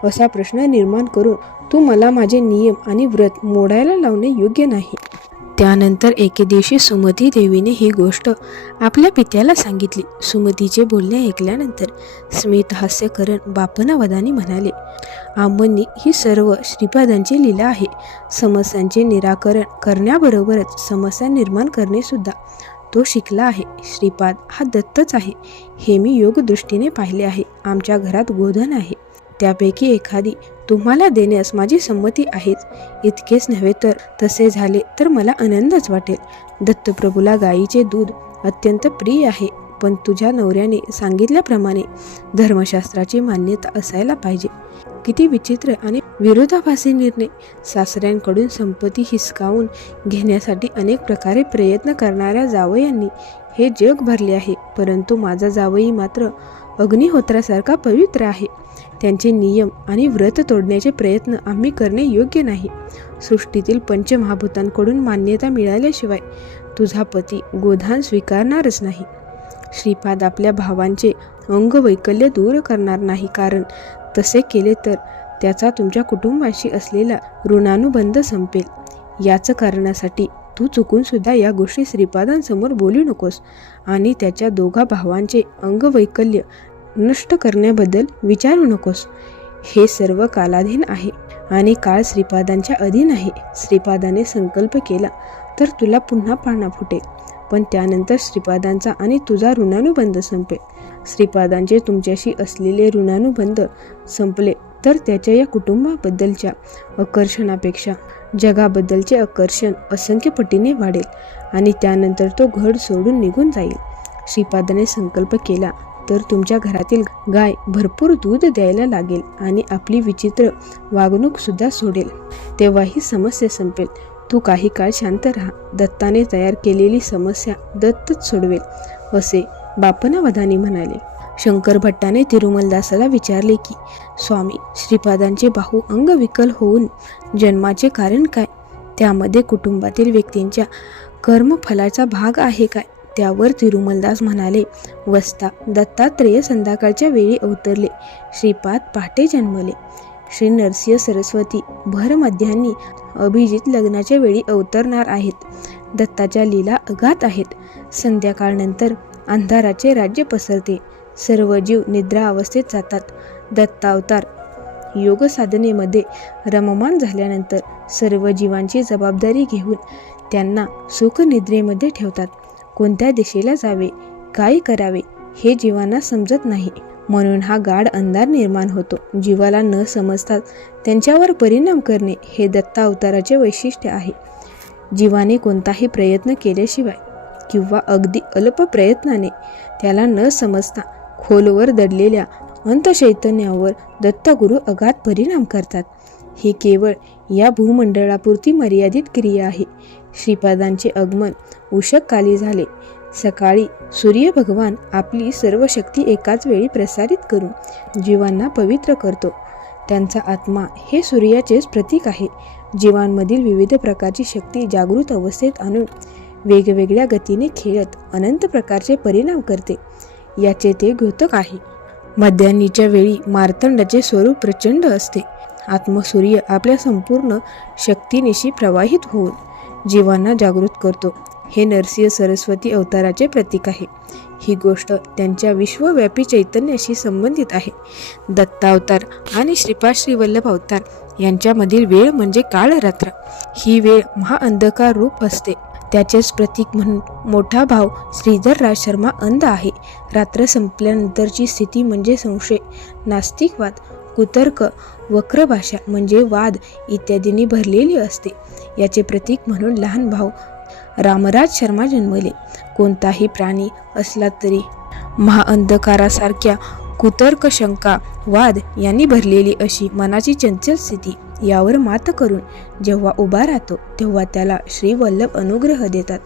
असा प्रश्न निर्माण करून तू मला माझे नियम आणि व्रत मोडायला लावणे योग्य नाही. त्यानंतर एके दिवशी सुमती देवीने ही गोष्ट आपल्या पित्याला सांगितली. सुमतीचे बोलणे ऐकल्यानंतर स्मित हास्य करण बापना वधानी म्हणाले, आम्हांनी ही सर्व श्रीपादांची लीला आहे. समस्यांचे निराकरण करण्याबरोबरच समस्या निर्माण करणे सुद्धा तो शिकला आहे. श्रीपाद हा दत्तच आहे हे मी योगदृष्टीने पाहिले आहे. आमच्या घरात गोधन आहे, त्यापैकी एखादी तुम्हाला देण्यास माझी संमती आहेच. इतकेच नव्हे तर तसे झाले तर मला आनंदच वाटेल. दत्तप्रभूला गायीचे दूध अत्यंत प्रिय आहे, पण तुझ्या नवऱ्याने सांगितल्याप्रमाणे धर्मशास्त्राची मान्यता असायला पाहिजे. किती विचित्र आणि विरोधाभासी निर्णय. सासऱ्यांकडून संपत्ती हिसकावून घेण्यासाठी अनेक प्रकारे प्रयत्न करणाऱ्या जावयांनी हे जग भरले आहे, परंतु माझा जावई मात्र अग्निहोत्रासारखा पवित्र आहे. त्यांचे नियम आणि व्रत तोडण्याचे प्रयत्न आम्ही करणे योग्य नाही. सृष्टीतील पंचमहाभूतांकडून मान्यता मिळाल्याशिवाय तुझा पती गोदान स्वीकारणारच नाही. श्रीपाद आपल्या भावांचे अंगवैकल्य दूर करणार नाही, कारण तसे केले तर त्याचा तुमच्या कुटुंबाशी असलेला ऋणानुबंध संपेल. याच कारणासाठी तू चुकून सुद्धा या गोष्टी श्रीपादांसमोर बोलू नकोस आणि त्याच्या दोघा भावांचे अंगवैकल्य नष्ट करण्याबद्दल विचारू नकोस. हे सर्व कालाधीन आहे आणि काळ श्रीपादांच्या अधीन आहे. श्रीपादाने संकल्प केला तर तुला पुन्हा पाळणा फुटेल, पण त्यानंतर श्रीपादांचा आणि तुझा ऋणानुबंध संपेल. श्रीपादांचे तुमच्याशी असलेले ऋणानुबंध संपले तर त्याच्या या कुटुंबाबद्दलच्या आकर्षणापेक्षा जगाबद्दलचे आकर्षण असंख्य पटीने वाढेल आणि त्यानंतर तो घड सोडून निघून जाईल. श्रीपादाने संकल्प केला तर तुमच्या घरातील गाय भरपूर दूध द्यायला लागेल आणि आपली विचित्र वागणूक सुद्धा सोडेल. तेव्हा ही समस्या संपेल. तू काही काळ शांत राहा. दत्ताने तयार केलेली समस्या दत्तच सोडवेल, असे बापना वधानी म्हणाले. शंकर भट्टाने तिरुमलदासाला विचारले की, स्वामी, श्रीपादांचे बाहू अंगविकल होऊन जन्माचे कारण काय? त्यामध्ये कुटुंबातील व्यक्तींच्या कर्मफलाचा भाग आहे काय? त्यावर तिरुमलदास म्हणाले, वस्ता, दत्तात्रेय संध्याकाळच्या वेळी अवतरले. श्रीपाद पहाटे जन्मले. श्री नरसिंह सरस्वती भर मध्यान्ही अभिजित लग्नाच्या वेळी अवतरणार आहेत. दत्ताच्या लीला अगाध आहेत. संध्याकाळनंतर अंधाराचे राज्य पसरते. सर्व जीव निद्रा अवस्थेत जातात. दत्तावतार योग साधनेमध्ये रममान झाल्यानंतर सर्व जीवांची जबाबदारी घेऊन त्यांना सुखनिद्रेमध्ये ठेवतात. कोणत्या दिशेला जावे, काय करावे हे जीवांना समजत नाही. म्हणून हा गाढ अंधार निर्माण होतो. जीवाला न समजताच त्यांच्यावर परिणाम करणे हे दत्ता अवताराचे वैशिष्ट्य आहे. जीवाने कोणताही प्रयत्न केल्याशिवाय किंवा अगदी अल्प प्रयत्नाने त्याला न समजता खोलवर दडलेल्या अंतचैतन्यावर दत्तगुरू अगाध परिणाम करतात. ही केवळ या भूमंडळापुरती मर्यादित क्रिया आहे. श्रीपादांचे आगमन उषःकाली झाले. सकाळी सूर्य भगवान आपली सर्व शक्ती एकाच वेळी प्रसारित करून जीवांना पवित्र करतो. त्यांचा आत्मा हे सूर्याचेच प्रतीक आहे. जीवांमधील विविध प्रकारची शक्ती जागृत अवस्थेत आणून वेगवेगळ्या गतीने खेळत अनंत प्रकारचे परिणाम करते. याचे ते द्योतक आहे. मध्यान्हीच्या वेळी मार्तंडाचे स्वरूप प्रचंड असते. आत्मसूर्य आपल्या संपूर्ण शक्तीनिशी प्रवाहित होऊन जीवांना जागृत करतो. हे नरसिंह सरस्वती अवताराचे प्रतीक आहे. ही गोष्ट त्यांच्या विश्वव्यापी चैतन्याशी संबंधित आहे. दत्तावतार आणि श्रीपाद श्रीवल्लभ अवतार यांच्यामधील वेळ म्हणजे काळरात्र. ही वेळ महाअंधकार रूप असते. त्याचेच प्रतीक म्हणून मोठा भाव श्रीधर राज शर्मा अंध आहे. रात्र संपल्यानंतरची स्थिती म्हणजे संशय, नास्तिकवाद, कुतर्क, वक्र भाषा म्हणजे वाद इत्यादींनी भरलेली असते. याचे प्रतीक म्हणून लहान भाऊ रामराज शर्मा जन्मले. कोणताही प्राणी असला तरी महाअंधकारासारख्या कुतर्क, शंका, वाद यांनी भरलेली अशी मनाची चंचल स्थिती यावर मात करून जेव्हा उभा राहतो तेव्हा त्याला श्री वल्लभ अनुग्रह देतात.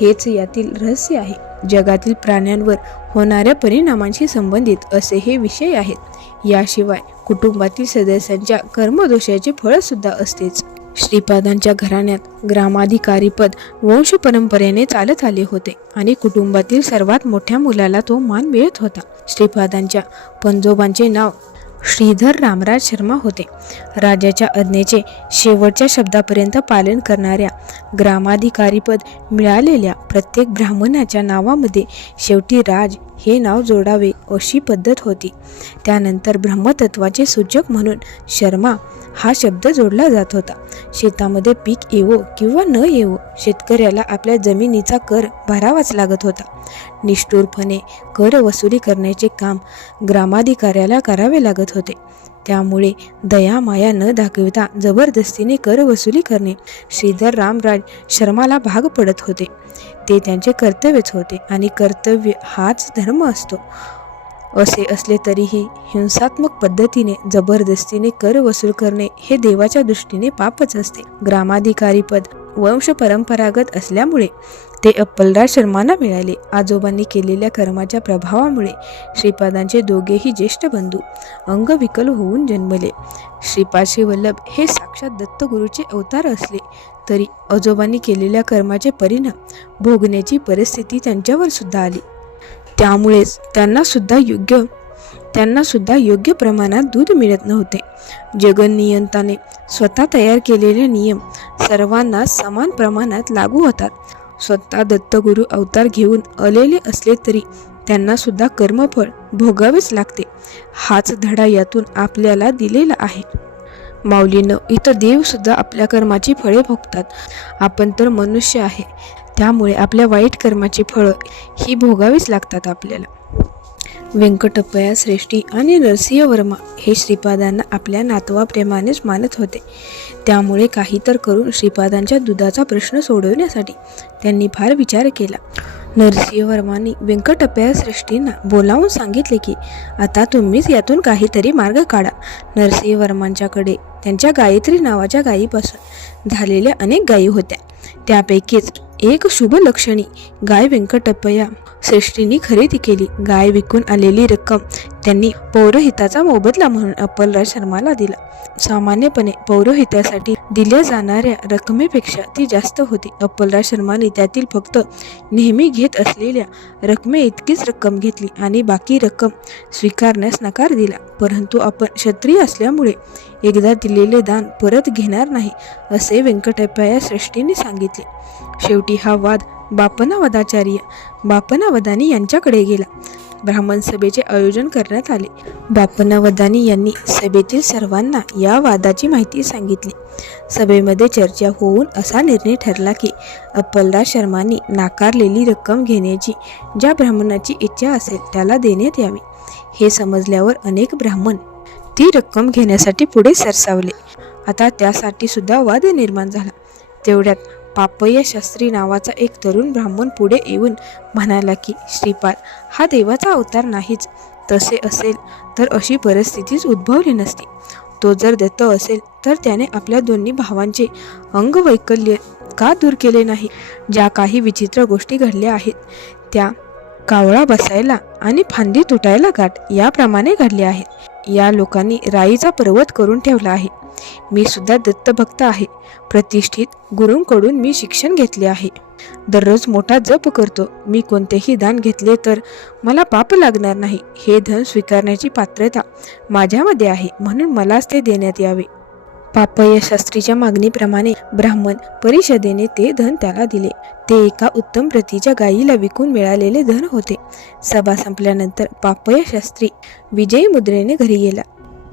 हेच यातील रहस्य आहे. जगातील प्राण्यांवर होणाऱ्या परिणामांशी संबंधित असे हे विषय आहेत. याशिवाय कुटुंबातील सदस्यांच्या कर्मदोषाचे फळसुद्धा असतेच. श्रीपादांच्या घराण्यात ग्रामाधिकारीपद वंश परंपरेने चालत आले होते आणि कुटुंबातील सर्वात मोठ्या मुलाला तो मान मिळत होता. श्रीपादांच्या पंजोबांचे नाव श्रीधर रामराज शर्मा होते. राजाच्या आज्ञेचे शेवटच्या शब्दापर्यंत पालन करणाऱ्या ग्रामाधिकारीपद मिळालेल्या प्रत्येक ब्राह्मणाच्या नावामध्ये शेवटी राज हे नाव जोडावे अशी पद्धत होती. त्यानंतर ब्रह्मतत्वाचे सूचक म्हणून शर्मा हा शब्द जोडला जात होता. शेतामध्ये पीक येवो किंवा न येवो शेतकऱ्याला आपल्या जमिनीचा कर भरावाच लागत होता. निष्ठुरपणे कर वसुली करण्याचे काम ग्रामाधिकाऱ्याला करावे लागत होते. त्यामुळे दया माया न दाखविता जबरदस्तीने कर वसुली करणे श्रीधर रामराज शर्माला भाग पडत होते. ते त्यांचे कर्तव्यच होते आणि कर्तव्य हाच धर्म असतो. असे असले तरीही हिंसात्मक पद्धतीने जबरदस्तीने कर वसूल करणे हे देवाच्या दृष्टीने पापच असते. ग्रामाधिकारीपद वंश परंपरागत असल्यामुळे ते अप्पलराज शर्मांना मिळाले. आजोबांनी केलेल्या कर्माच्या प्रभावामुळे श्रीपादांचे दोघेही ज्येष्ठ बंधू अंगविकल होऊन जन्मले. श्रीपाद श्रीवल्लभ हे साक्षात दत्तगुरूचे अवतार असले तरी आजोबांनी केलेल्या कर्माचे परिणाम भोगण्याची परिस्थिती त्यांच्यावर सुद्धा आली. त्यामुळेच त्यांना सुद्धा योग्य प्रमाणात दूध मिळत नव्हते. जगन्नियंताने स्वतः तयार केलेले नियम सर्वांना समान प्रमाणात लागू होतात. स्वतः दत्तगुरू अवतार घेऊन आलेले असले तरी त्यांना सुद्धा कर्मफळ भोगावेच लागते. हाच धडा यातून आपल्याला दिलेला आहे. माऊलीनं इथं देव सुद्धा आपल्या कर्माची फळे भोगतात. आपण तर मनुष्य आहे, त्यामुळे आपल्या वाईट कर्माची फळं ही भोगावीच लागतात आपल्याला. व्यंकटप्पया श्रेष्ठी आणि नरसिंहवर्मा हे श्रीपादांना आपल्या नातवाप्रेमानेच मानत होते. त्यामुळे काही तर करून श्रीपादांच्या दुधाचा प्रश्न सोडवण्यासाठी त्यांनी फार विचार केला. नरसिंहवर्मांनी व्यंकटप्पया श्रेष्ठींना बोलावून सांगितले की आता तुम्हीच यातून काहीतरी मार्ग काढा. नरसिंहवर्मांच्याकडे त्यांच्या गायत्री नावाच्या गायीपासून झालेल्या अनेक गायी होत्या. त्यापैकीच एक शुभ लक्षणी गाय व्यंकटप्पया श्रेष्ठींनी खरेदी केली. गाय विकून आलेली रक्कम त्यांनी पौरोहिताचा मोबदला म्हणून अप्पलराज शर्माला दिला. सामान्यपणे पौरोहित्यासाठी दिल्या जाणाऱ्या रकमेपेक्षा ती जास्त होती. अप्पलराज शर्माने त्यातील फक्त नेहमी घेत असलेल्या रकमे इतकीच रक्कम घेतली आणि बाकी रक्कम स्वीकारण्यास नकार दिला. परंतु आपण क्षत्रिय असल्यामुळे एकदा दिलेले दान परत घेणार नाही, असे व्यंकटप्पया श्रेष्ठींनी सांगितले. शेवटी हा वाद बापनावदाचार्य बापनावदानी यांच्याकडे गेला. ब्राह्मण सभेचे आयोजन करण्यात आले. बापनावदानी यांनी सभेतील सर्वांना या वादाची माहिती सांगितली. सभेमध्ये चर्चा होऊन असा निर्णय ठरला की अप्पलराज शर्मांनी नाकारलेली रक्कम घेण्याची ज्या ब्राह्मणाची इच्छा असेल त्याला देण्यात यावी. हे समजल्यावर अनेक ब्राह्मण ती रक्कम घेण्यासाठी पुढे सरसावले. आता त्यासाठी सुद्धा वाद निर्माण झाला. तेवढ्यात पापय्य शास्त्री नावाचा एक तरुण ब्राह्मण पुढे येऊन म्हणाला की श्रीपाद हा देवाचा अवतार नाहीच. तसे असेल तर अशी परिस्थितीच उद्भवली नसती. तो जर दत्त असेल तर त्याने आपल्या दोन्ही भावांचे अंगवैकल्य का दूर केले नाही? ज्या काही विचित्र गोष्टी घडल्या आहेत त्या कावळा बसायला आणि फांदी तुटायला गाठ याप्रमाणे घडल्या आहेत. या लोकांनी राईचा पर्वत करून ठेवला आहे. मी सुद्धा दत्तभक्त आहे. प्रतिष्ठित गुरूंकडून मी शिक्षण घेतले आहे. दररोज मोठा जप करतो. मी कोणतेही दान घेतले तर मला पाप लागणार नाही. हे धन स्वीकारण्याची पात्रता माझ्यामध्ये आहे, म्हणून मलाच ते देण्यात यावे. पापय्य शास्त्रीच्या मागणीप्रमाणे ब्राह्मण परिषदेने ते धन त्याला दिले. ते एका उत्तम प्रतीच्या गायीला विकून मिळालेले धन होते. सभा संपल्यानंतर पापय्य शास्त्री विजयी मुद्रेने घरी गेला.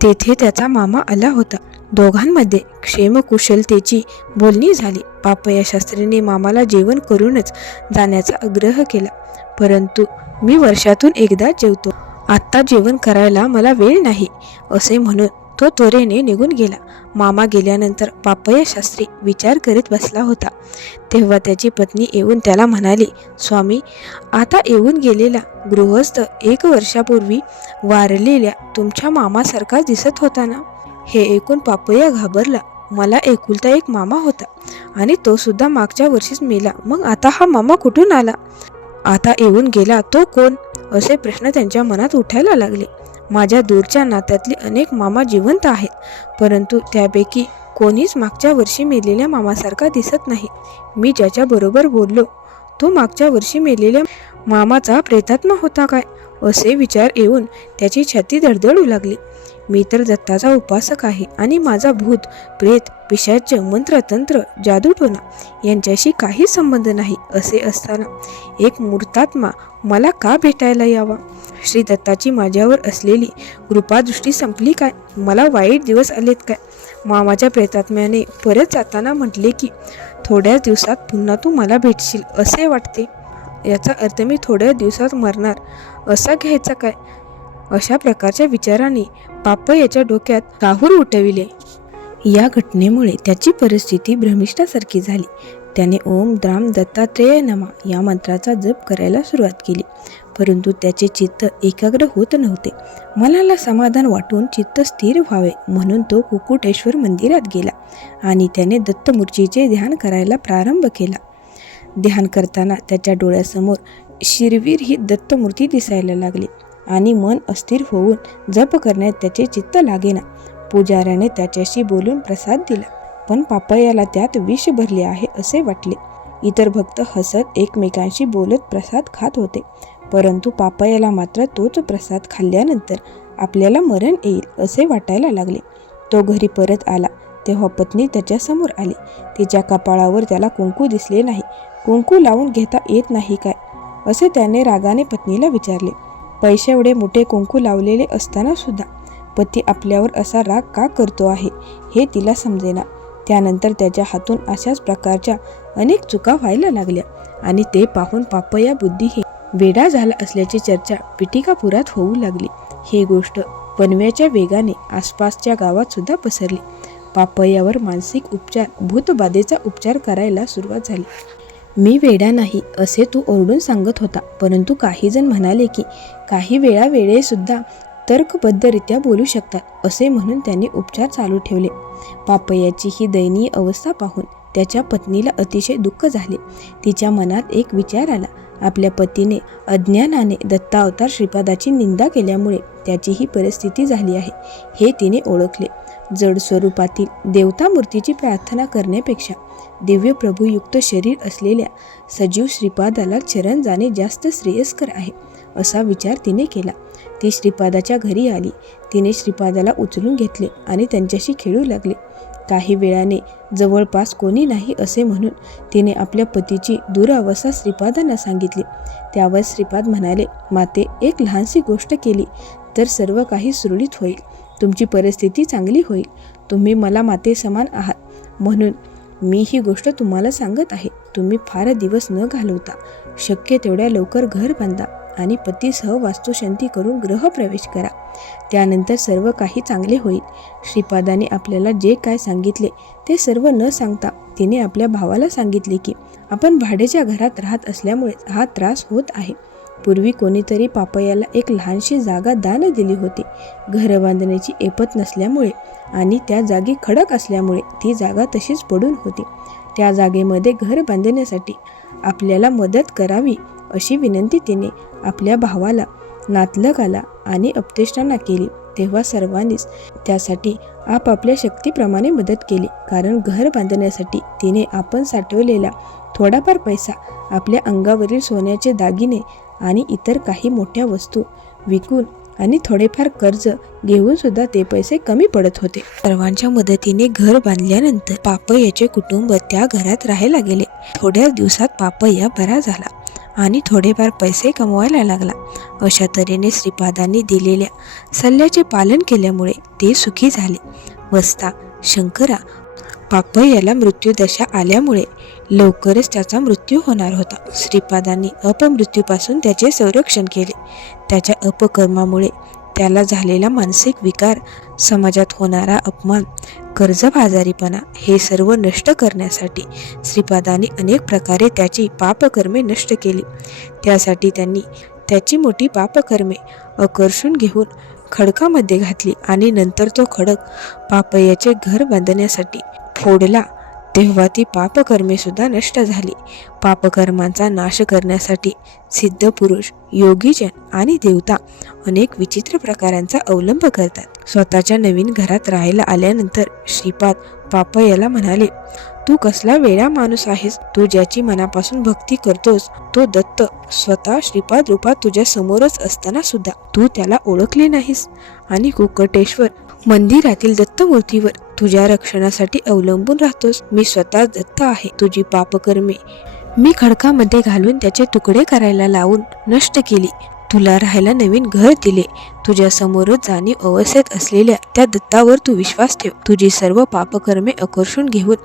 तेथे त्याचा मामा आला होता. दोघांमध्ये क्षेमकुशलतेची बोलणी झाली. पापय्य शास्त्रीने मामाला जेवण करूनच जाण्याचा आग्रह केला. परंतु मी वर्षातून एकदा जेवतो, आत्ता जेवण करायला मला वेळ नाही, असे म्हणून तो त्वरेने निघून गेला. मामा गेल्यानंतर पापय्य शास्त्री विचार करीत बसला होता. तेव्हा त्याची पत्नी येऊन त्याला म्हणाली, स्वामी, आता येऊन गेलेला गृहस्थ 1 वर्षापूर्वी वारलेल्या तुमच्या मामासारखा दिसत होता ना? हे ऐकून पापय्य घाबरला. मला एकुलता एक मामा होता आणि तो सुद्धा मागच्या वर्षीच मेला. मग आता हा मामा कुठून आला? आता येऊन गेला तो कोण? असे प्रश्न त्यांच्या मनात उठायला लागले. माझ्या दूरच्या नात्यातले अनेक मामा जिवंत आहेत, परंतु त्यापैकी कोणीच मागच्या वर्षी मेलेल्या मामासारखा दिसत नाही. मी ज्याच्याबरोबर बोललो तो मागच्या वर्षी मेलेल्या मामाचा प्रेतात्मा होता काय? असे विचार येऊन त्याची छाती धडधडू लागली. मी तर दत्ताचा उपासक आहे आणि माझा भूत, प्रेत, पिशाच, मंत्रतंत्र, जादूटोना यांच्याशी काही संबंध नाही. असे असताना एक मूर्तात्मा मला का भेटायला यावा? श्री दत्ताची माझ्यावर असलेली कृपादृष्टी संपली काय? मला वाईट दिवस आलेत काय? मामाच्या प्रेतात्म्याने परत जाताना म्हटले की थोड्याच दिवसात पुन्हा तू मला भेटशील असे वाटते. याचा अर्थ मी थोड्या दिवसात मरणार असा घ्यायचा काय? अशा प्रकारच्या विचारांनी पापय्याच्या डोक्यात काहूर उठविले. या घटनेमुळे त्याची परिस्थिती भ्रमिष्ठासारखी झाली. त्याने ओम द्राम दत्तात्रेय नमः या मंत्राचा जप करायला सुरुवात केली. परंतु त्याचे चित्त एकाग्र होत नव्हते. मनाला समाधान वाटून चित्त स्थिर व्हावे म्हणून तो कुकुटेश्वर मंदिरात गेला आणि त्याने दत्तमूर्तीचे ध्यान करायला प्रारंभ केला. ध्यान करताना त्याच्या डोळ्यासमोर शिरवीर ही दत्तमूर्ती दिसायला लागली आणि मन अस्थिर होऊन जप करण्यात त्याचे चित्त लागेना. पुजाऱ्याने त्याच्याशी बोलून प्रसाद दिला, पण पापय्याला त्यात विष भरले आहे असे वाटले. इतर भक्त हसत एकमेकांशी बोलत प्रसाद खात होते, परंतु पापय्याला मात्र तोच प्रसाद खाल्ल्यानंतर आपल्याला मरण येईल असे वाटायला लागले. तो घरी परत आला तेव्हा पत्नी त्याच्यासमोर आली. तिच्या कपाळावर त्याला कुंकू दिसले नाही. कुंकू लावून घेता येत नाही काय? असे त्याने रागाने पत्नीला विचारले. पैसे एवढे मोठे कुंकू लावलेले असताना सुद्धा पती आपल्यावर असा राग का करतो आहे हे तिला समजेना. त्यानंतर त्याच्या हातून अशाच प्रकारच्या अनेक चुका व्हायला लागल्या आणि ते पाहून पापय्या बुद्धीही वेडा झाला असल्याची चर्चा पिटिकापुरात होऊ लागली. ही गोष्ट पनव्याच्या वेगाने आसपासच्या गावात सुद्धा पसरली. पापय्यावर मानसिक उपचार, भूतबाधेचा उपचार करायला सुरुवात झाली. मी वेडा नाही असे तू ओरडून सांगत होता, परंतु काही जण म्हणाले की काही वेळा सुद्धा तर्कबद्धरित्या बोलू शकतात असे म्हणून त्यांनी उपचार चालू ठेवले. पापय्याची ही दयनीय अवस्था पाहून त्याच्या पत्नीला अतिशय दुःख झाले. तिच्या मनात एक विचार आला. आपल्या पतीने अज्ञानाने दत्तावतार श्रीपादाची निंदा केल्यामुळे त्याची ही परिस्थिती झाली आहे हे तिने ओळखले. जड स्वरूपातील देवता मूर्तीची प्रार्थना करण्यापेक्षा दिव्य प्रभुयुक्त शरीर असलेल्या सजीव श्रीपादाला शरण जाणे जास्त श्रेयस्कर आहे असा विचार तिने केला. ती श्रीपादाच्या घरी आली. तिने श्रीपादाला उचलून घेतले आणि त्यांच्याशी खेळू लागले. काही वेळाने जवळपास कोणी नाही असे म्हणून तिने आपल्या पतीची दुरावस्था श्रीपादांना सांगितली. त्यावर श्रीपाद म्हणाले, माते, एक लहानशी गोष्ट केली तर सर्व काही सुरळीत होईल. तुमची परिस्थिती चांगली होईल. तुम्ही मला माते समान आहात म्हणून मी ही गोष्ट तुम्हाला सांगत आहे. तुम्ही फार दिवस न घालवता शक्य तेवढ्या लवकर घर बांधा आणि पतीसह वास्तुशांती करून गृहप्रवेश करा. त्यानंतर सर्व काही चांगले होईल. श्रीपादाने आपल्याला जे काय सांगितले ते सर्व न सांगता तिने आपल्या भावाला सांगितले की आपण भाड्याच्या घरात राहत असल्यामुळे हा त्रास होत आहे. पूर्वी कोणीतरी पापयाला एक लहानशी जागा दान दिली होती. घर बांधण्याची ऐपत नसल्यामुळे आणि त्या जागी खडक असल्यामुळे ती जागा तशीच पडून होती. त्या जागेमध्ये घर बांधण्यासाठी आपल्याला मदत करावी अशी विनंती तिने आपल्या भावाला, नातलगाला आणि अपतेष्टांना केली. तेव्हा सर्वांनीच त्यासाठी आपापल्या शक्तीप्रमाणे मदत केली. कारण घर बांधण्यासाठी तिने आपण साठवलेला थोडाफार पैसा, आपल्या अंगावरील सोन्याचे दागिने आणि इतर काही मोठ्या वस्तू विकून आणि थोडेफार कर्ज घेऊन सुद्धा ते पैसे कमी पडत होते. सर्वांच्या मदतीने घर बांधल्यानंतर पापय्याचे कुटुंब त्या घरात राहायला गेले. थोड्या दिवसात पापय्या बरा झाला आणि थोडेफार पैसे कमवायला लागला. अशा तऱ्हेने श्रीपादांनी दिलेल्या सल्ल्याचे पालन केल्यामुळे ते सुखी झाले. वसता शंकरा, पापय्याला मृत्यूदशा आल्यामुळे लवकरच त्याचा मृत्यू होणार होता. श्रीपादांनी अपमृत्यूपासून त्याचे संरक्षण केले. त्याच्या अपकर्मामुळे त्याला झालेला मानसिक विकार, समाजात होणारा अपमान, कर्जबाजारीपणा हे सर्व नष्ट करण्यासाठी श्रीपादांनी अनेक प्रकारे त्याची पापकर्मे नष्ट केली. त्यासाठी त्यांनी त्याची मोठी पापकर्मे आकर्षून घेऊन खडकामध्ये घातली आणि नंतर तो खडक पापय्याचे घर बांधण्यासाठी फोडला. तेव्हा ती पापकर्मे सुद्धा नष्ट झाली. पापकर्मांचा नाश करण्यासाठी सिद्ध पुरुष, योगीजन आणि देवता अनेक विचित्र प्रकारांचा अवलंब करतात. स्वतःच्या नवीन घरात राहायला आल्यानंतर श्रीपाद पापय्याला म्हणाले, तू कसला वेडा माणूस आहेस. तू ज्याची मनापासून भक्ती करतोस तो दत्त स्वतः श्रीपाद रूपात तुझ्या समोरच असताना सुद्धा तू त्याला ओळखले नाहीस आणि कुक्कटेश्वर मंदिरातील दत्तमूर्तीवर तुझ्या रक्षणासाठी अवलंबून राहतोस. मी स्वतः दत्त आहे. तुझी पापकर्मे मी खडकामध्ये घालून त्याचे तुकडे करायला लावून नष्ट केली. तुला राहायला नवीन घर दिले. तुझ्या समोरच जाणीव अवस्थेत असलेल्या त्या दत्तावर तू विश्वास ठेव. तुझी सर्व पापकर्मे आकर्षून घेऊन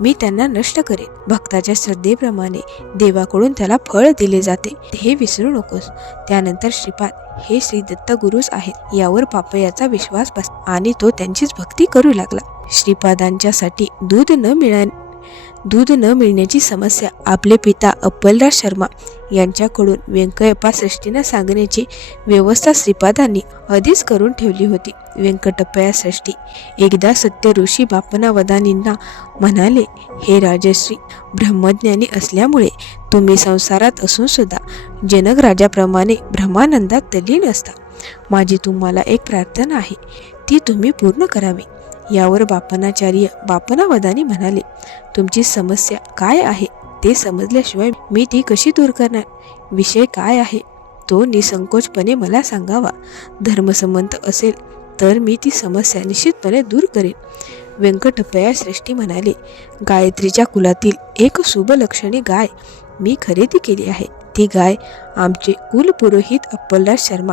मी त्यांना नष्ट करेन. भक्ताच्या श्रद्धेप्रमाणे देवाकडून त्याला फळ दिले जाते हे विसरू नकोस. त्यानंतर श्रीपाद हे श्री दत्त गुरुच आहेत यावर पापय्याचा विश्वास बस आणि तो त्यांचीच भक्ती करू लागला. श्रीपादांच्यासाठी दूध न मिळण्याची समस्या आपले पिता अप्पलराज शर्मा यांच्याकडून व्यंकयप्पा श्रेष्ठींना सांगण्याची व्यवस्था श्रीपादांनी आधीच करून ठेवली होती. व्यंकटप्पया श्रेष्ठी एकदा सत्य ऋषी बापनावदानींना म्हणाले, हे राजश्री, ब्रह्मज्ञानी असल्यामुळे तुम्ही संसारात असून सुद्धा जनक राजाप्रमाणे ब्रह्मानंदात तल्लीन असता. माझी तुम्हाला एक प्रार्थना आहे, ती तुम्ही पूर्ण करावी. यावर बापनाचार्य बापनावदानी म्हणाले, तुमची समस्या काय आहे ते समजल्याशिवाय मी ती कशी दूर करणार. विषय काय आहे तो निसंकोचपणे मला सांगावा. धर्मसंमत असेल तर मी ती समस्या निश्चितपणे दूर करेन. व्यंकटप्पया श्रेष्ठी म्हणाले, गायत्रीच्या कुलातील एक शुभलक्षणी गाय मी खरेदी केली आहे. ती गाय आमचे कुलपुरोहित अप्पलराज शर्मा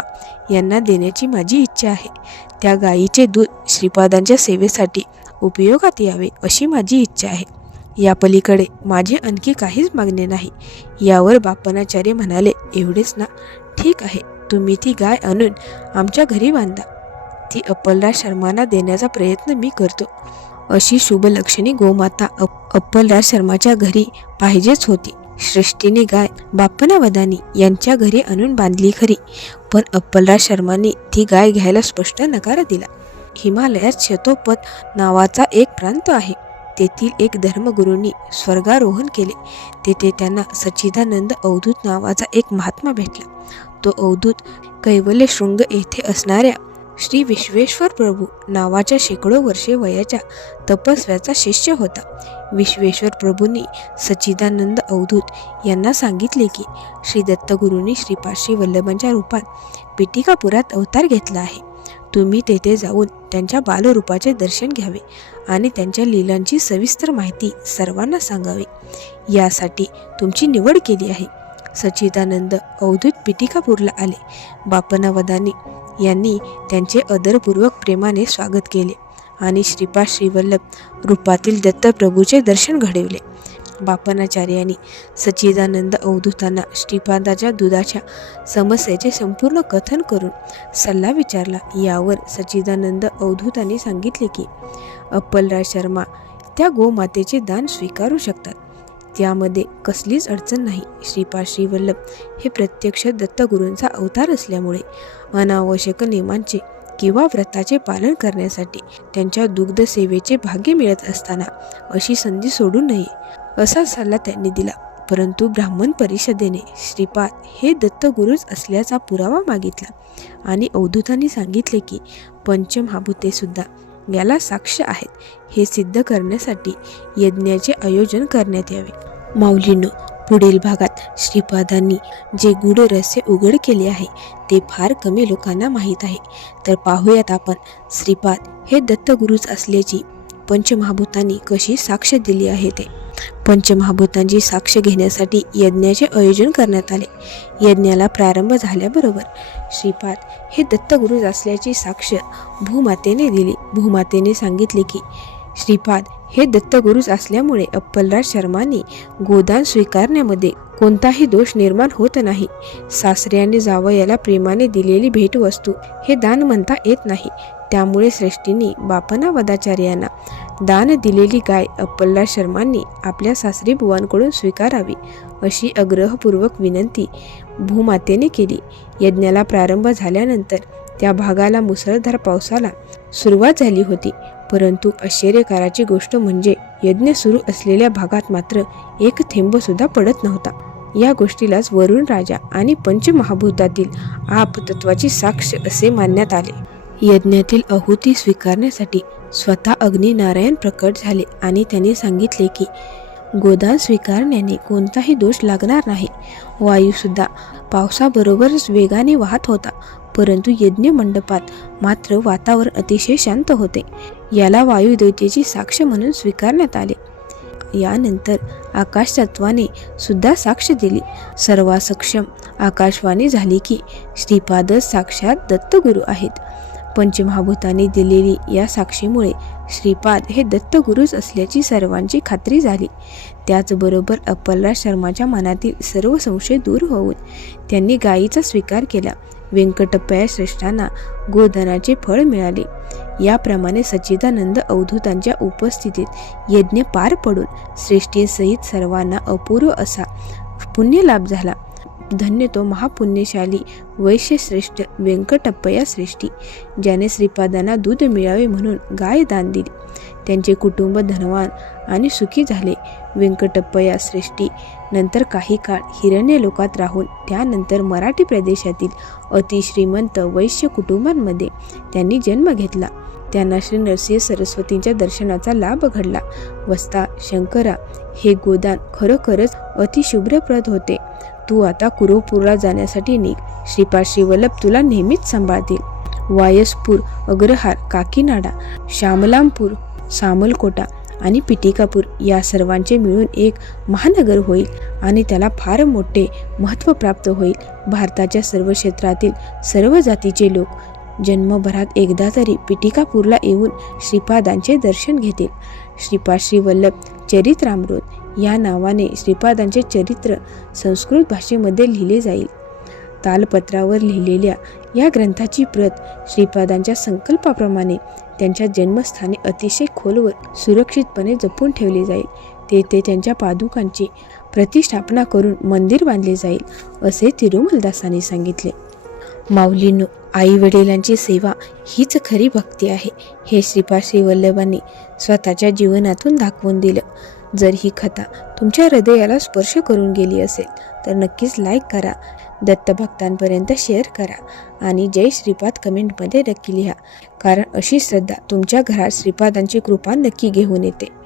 यांना देण्याची माझी इच्छा आहे. त्या गायीचे दूध श्रीपादांच्या सेवेसाठी उपयोगात यावे अशी माझी इच्छा आहे. या पलीकडे माझे आणखी काहीच मागणे नाही. यावर बापनाचार्य म्हणाले, एवढेच ना, ठीक आहे. तुम्ही ती गाय आणून आमच्या घरी बांधा. ती अप्पलराज शर्मांना देण्याचा प्रयत्न मी करतो. अशी शुभलक्षणी गोमाता अप्पलराज शर्माच्या घरी पाहिजेच होती. श्रेष्ठीने गाय बापनावदानी यांच्या घरी आणून बांधली खरी, पण अप्पलराज शर्मांनी ती गाय घ्यायला स्पष्ट नकार दिला. हिमालयात शतोपत नावाचा एक प्रांत आहे. तेथील एक धर्मगुरूंनी स्वर्गारोहण केले. तेथे त्यांना सच्चिदानंद अवधूत नावाचा एक महात्मा भेटला. तो अवधूत कैवल्य शृंग येथे असणाऱ्या श्री विश्वेश्वर प्रभू नावाच्या शेकडो वर्षे वयाच्या तपस्व्याचा शिष्य होता. विश्वेश्वर प्रभूंनी सच्चिदानंद अवधूत यांना सांगितले की श्री दत्तगुरूंनी श्रीपाद श्री वल्लभांच्या रूपात पिटिकापुरात अवतार घेतला आहे. तुम्ही तेथे जाऊन त्यांच्या बालरूपाचे दर्शन घ्यावे आणि त्यांच्या लीलांची सविस्तर माहिती सर्वांना सांगावी. यासाठी तुमची निवड केली आहे. सच्चिदानंद अवधूत पिटिकापूरला आले. बापनावदानी यांनी त्यांचे आदरपूर्वक प्रेमाने स्वागत केले आणि श्रीपाद श्रीवल्लभ रूपातील दत्तप्रभूचे दर्शन घडविले. बापनाचार्यांनी सच्चिदानंद अवधूतांना श्रीपादाच्या दुधाच्या समस्येचे संपूर्ण कथन करून सल्ला विचारला. यावर सच्चिदानंद अवधूतांनी सांगितले की अप्पलराज शर्मा त्या गोमातेचे दान स्वीकारू शकतात. त्यामध्ये कसलीच अडचण नाही. श्रीपाद श्रीवल्लभ हे प्रत्यक्ष दत्तगुरूंचा अवतार असल्यामुळे अनावश्यक नियमांचे किंवा व्रताचे पालन करण्यासाठी त्यांच्या दुग्ध सेवेचे भाग्य मिळत असताना अशी संधी सोडू नये असा सल्ला त्यांनी दिला. परंतु ब्राह्मण परिषदेने श्रीपाद हे दत्तगुरूच असल्याचा पुरावा मागितला आणि अवधूतांनी सांगितले की पंचमहाभूते सुद्धा याला साक्ष आहेत. हे सिद्ध करण्यासाठी यज्ञाचे आयोजन करण्यात यावे. माऊलींनो, पुढील भागात श्रीपादांनी जे गूढ रहस्य उघड केले आहे ते फार कमी लोकांना माहीत आहे. तर पाहूयात आपण श्रीपाद हे दत्तगुरूच असल्याची पंचमहाभूतांनी कशी साक्ष दिली आहे ते. पंचमहाभूतांची साक्ष घेण्यासाठी यज्ञाचे आयोजन करण्यात आले. यज्ञाला प्रारंभ झाल्याबरोबर श्रीपाद हे दत्तगुरूच असल्याची साक्ष भूमातेने दिली. भूमातेने सांगितले की श्रीपाद हे दत्तगुरूच असल्यामुळे अप्पलराज शर्मांनी गोदान स्वीकारण्यामध्ये कोणताही दोष निर्माण होत नाही. सासऱ्याने जावयाला प्रेमाने दिलेली भेटवस्तू हे दान म्हणता येत नाही. त्यामुळे श्रेष्ठींनी बापनावदाचार्यांना दान दिलेली गाय अप्पलराज शर्मांनी आपल्या सासरी बुवांकडून स्वीकारावी अशी आग्रहपूर्वक विनंती भूमातेने केली. यज्ञाला प्रारंभ झाल्यानंतर त्या भागाला मुसळधार पावसाला सुरुवात झाली होती. परंतु आश्चर्यकाराची गोष्ट म्हणजे यज्ञ सुरू असलेल्या भागात मात्र एक थेंब सुद्धा पडत नव्हता. या गोष्टीलाच वरुण राजा आणि पंचमहाभूतातील आपतत्वाची साक्ष असे मानण्यात आले. यज्ञातील आहुती स्वीकारण्यासाठी स्वतः अग्निनारायण प्रकट झाले आणि त्यांनी सांगितले की गोदान स्वीकारण्याने कोणताही दोष लागणार नाही. वायूसुद्धा पावसाबरोबरच वेगाने वाहत होता. परंतु यज्ञ मंडपात मात्र वातावरण अतिशय शांत होते. याला वायुदेवतेची साक्ष म्हणून स्वीकारण्यात आले. यानंतर आकाश तत्वाने सुद्धा साक्ष दिली. सर्वासक्षम आकाशवाणी झाली की श्रीपादच साक्षात दत्तगुरू आहेत. पंचमहाभूतांनी दिलेली या साक्षीमुळे श्रीपाद हे दत्तगुरूच असल्याची सर्वांची खात्री झाली. त्याचबरोबर अप्पलराज शर्माच्या मनातील सर्व संशय दूर होऊन त्यांनी गायीचा स्वीकार केला. व्यंकटप्पया श्रेष्ठांना गोदानाचे फळ मिळाले. याप्रमाणे सच्चिदानंद अवधूतांच्या उपस्थितीत यज्ञ पार पडून श्रेष्ठीसहित सर्वांना अपूर्व असा पुण्यलाभ झाला. धन्य तो महापुण्यशाली वैश्यश्रेष्ठ व्यंकटप्पया श्रेष्ठी ज्याने श्रीपादांना दूध मिळावे म्हणून गाय दान दिली. त्यांचे कुटुंब धनवान आणि सुखी झाले. व्यंकटप्पया श्रेष्ठी नंतर काही काळ हिरण्यलोकात राहून त्यानंतर मराठी प्रदेशातील अतिश्रीमंत वैश्य कुटुंबांमध्ये त्यांनी जन्म घेतला. त्यांना श्री नरसिंह सरस्वतींच्या दर्शनाचा लाभ घडला. वस्ता शंकरा, हे गोदान खरोखरच अतिशुभ्रप्रद होते. तू आता कुरुपूरला जाण्यासाठी निघ. श्रीपाद श्रीवल्लभ तुला नेहमीच सांभाळतील. वायसपूर, अग्रहार, काकीनाडा, श्यामलामपूर, सामलकोटा आणि पिटिकापूर या सर्वांचे मिळून एक महानगर होईल आणि त्याला फार मोठे महत्त्व प्राप्त होईल. भारताच्या सर्व क्षेत्रातील सर्व जातीचे लोक जन्मभरात एकदा तरी पिटिकापूरला येऊन श्रीपादांचे दर्शन घेतील. श्रीपाद श्रीवल्लभ चरित्रामृत या नावाने श्रीपादांचे चरित्र संस्कृत भाषेमध्ये लिहिले जाईल. तालपत्रावर लिहिलेल्या या ग्रंथाची प्रत श्रीपादांच्या संकल्पाप्रमाणे त्यांच्या जन्मस्थानी अतिशय खोलवर सुरक्षितपणे जपून ठेवली जाईल. तेथे त्यांच्या पादुकांची प्रतिष्ठापना करून मंदिर बांधले जाईल असे तिरुमलदासांनी सांगितले. माऊलींनो, आई वडिलांची सेवा हीच खरी भक्ती आहे, हे श्रीपाद श्रीवल्लभांनी स्वतःच्या जीवनातून दाखवून दिलं. जर ही कथा तुमच्या हृदयाला स्पर्श करून गेली असेल तर नक्कीच लाईक करा, दत्तभक्तांपर्यंत शेअर करा आणि जय श्रीपाद कमेंटमध्ये नक्की लिहा. कारण अशी श्रद्धा तुमच्या घरात श्रीपादांची कृपा नक्की घेऊन येते.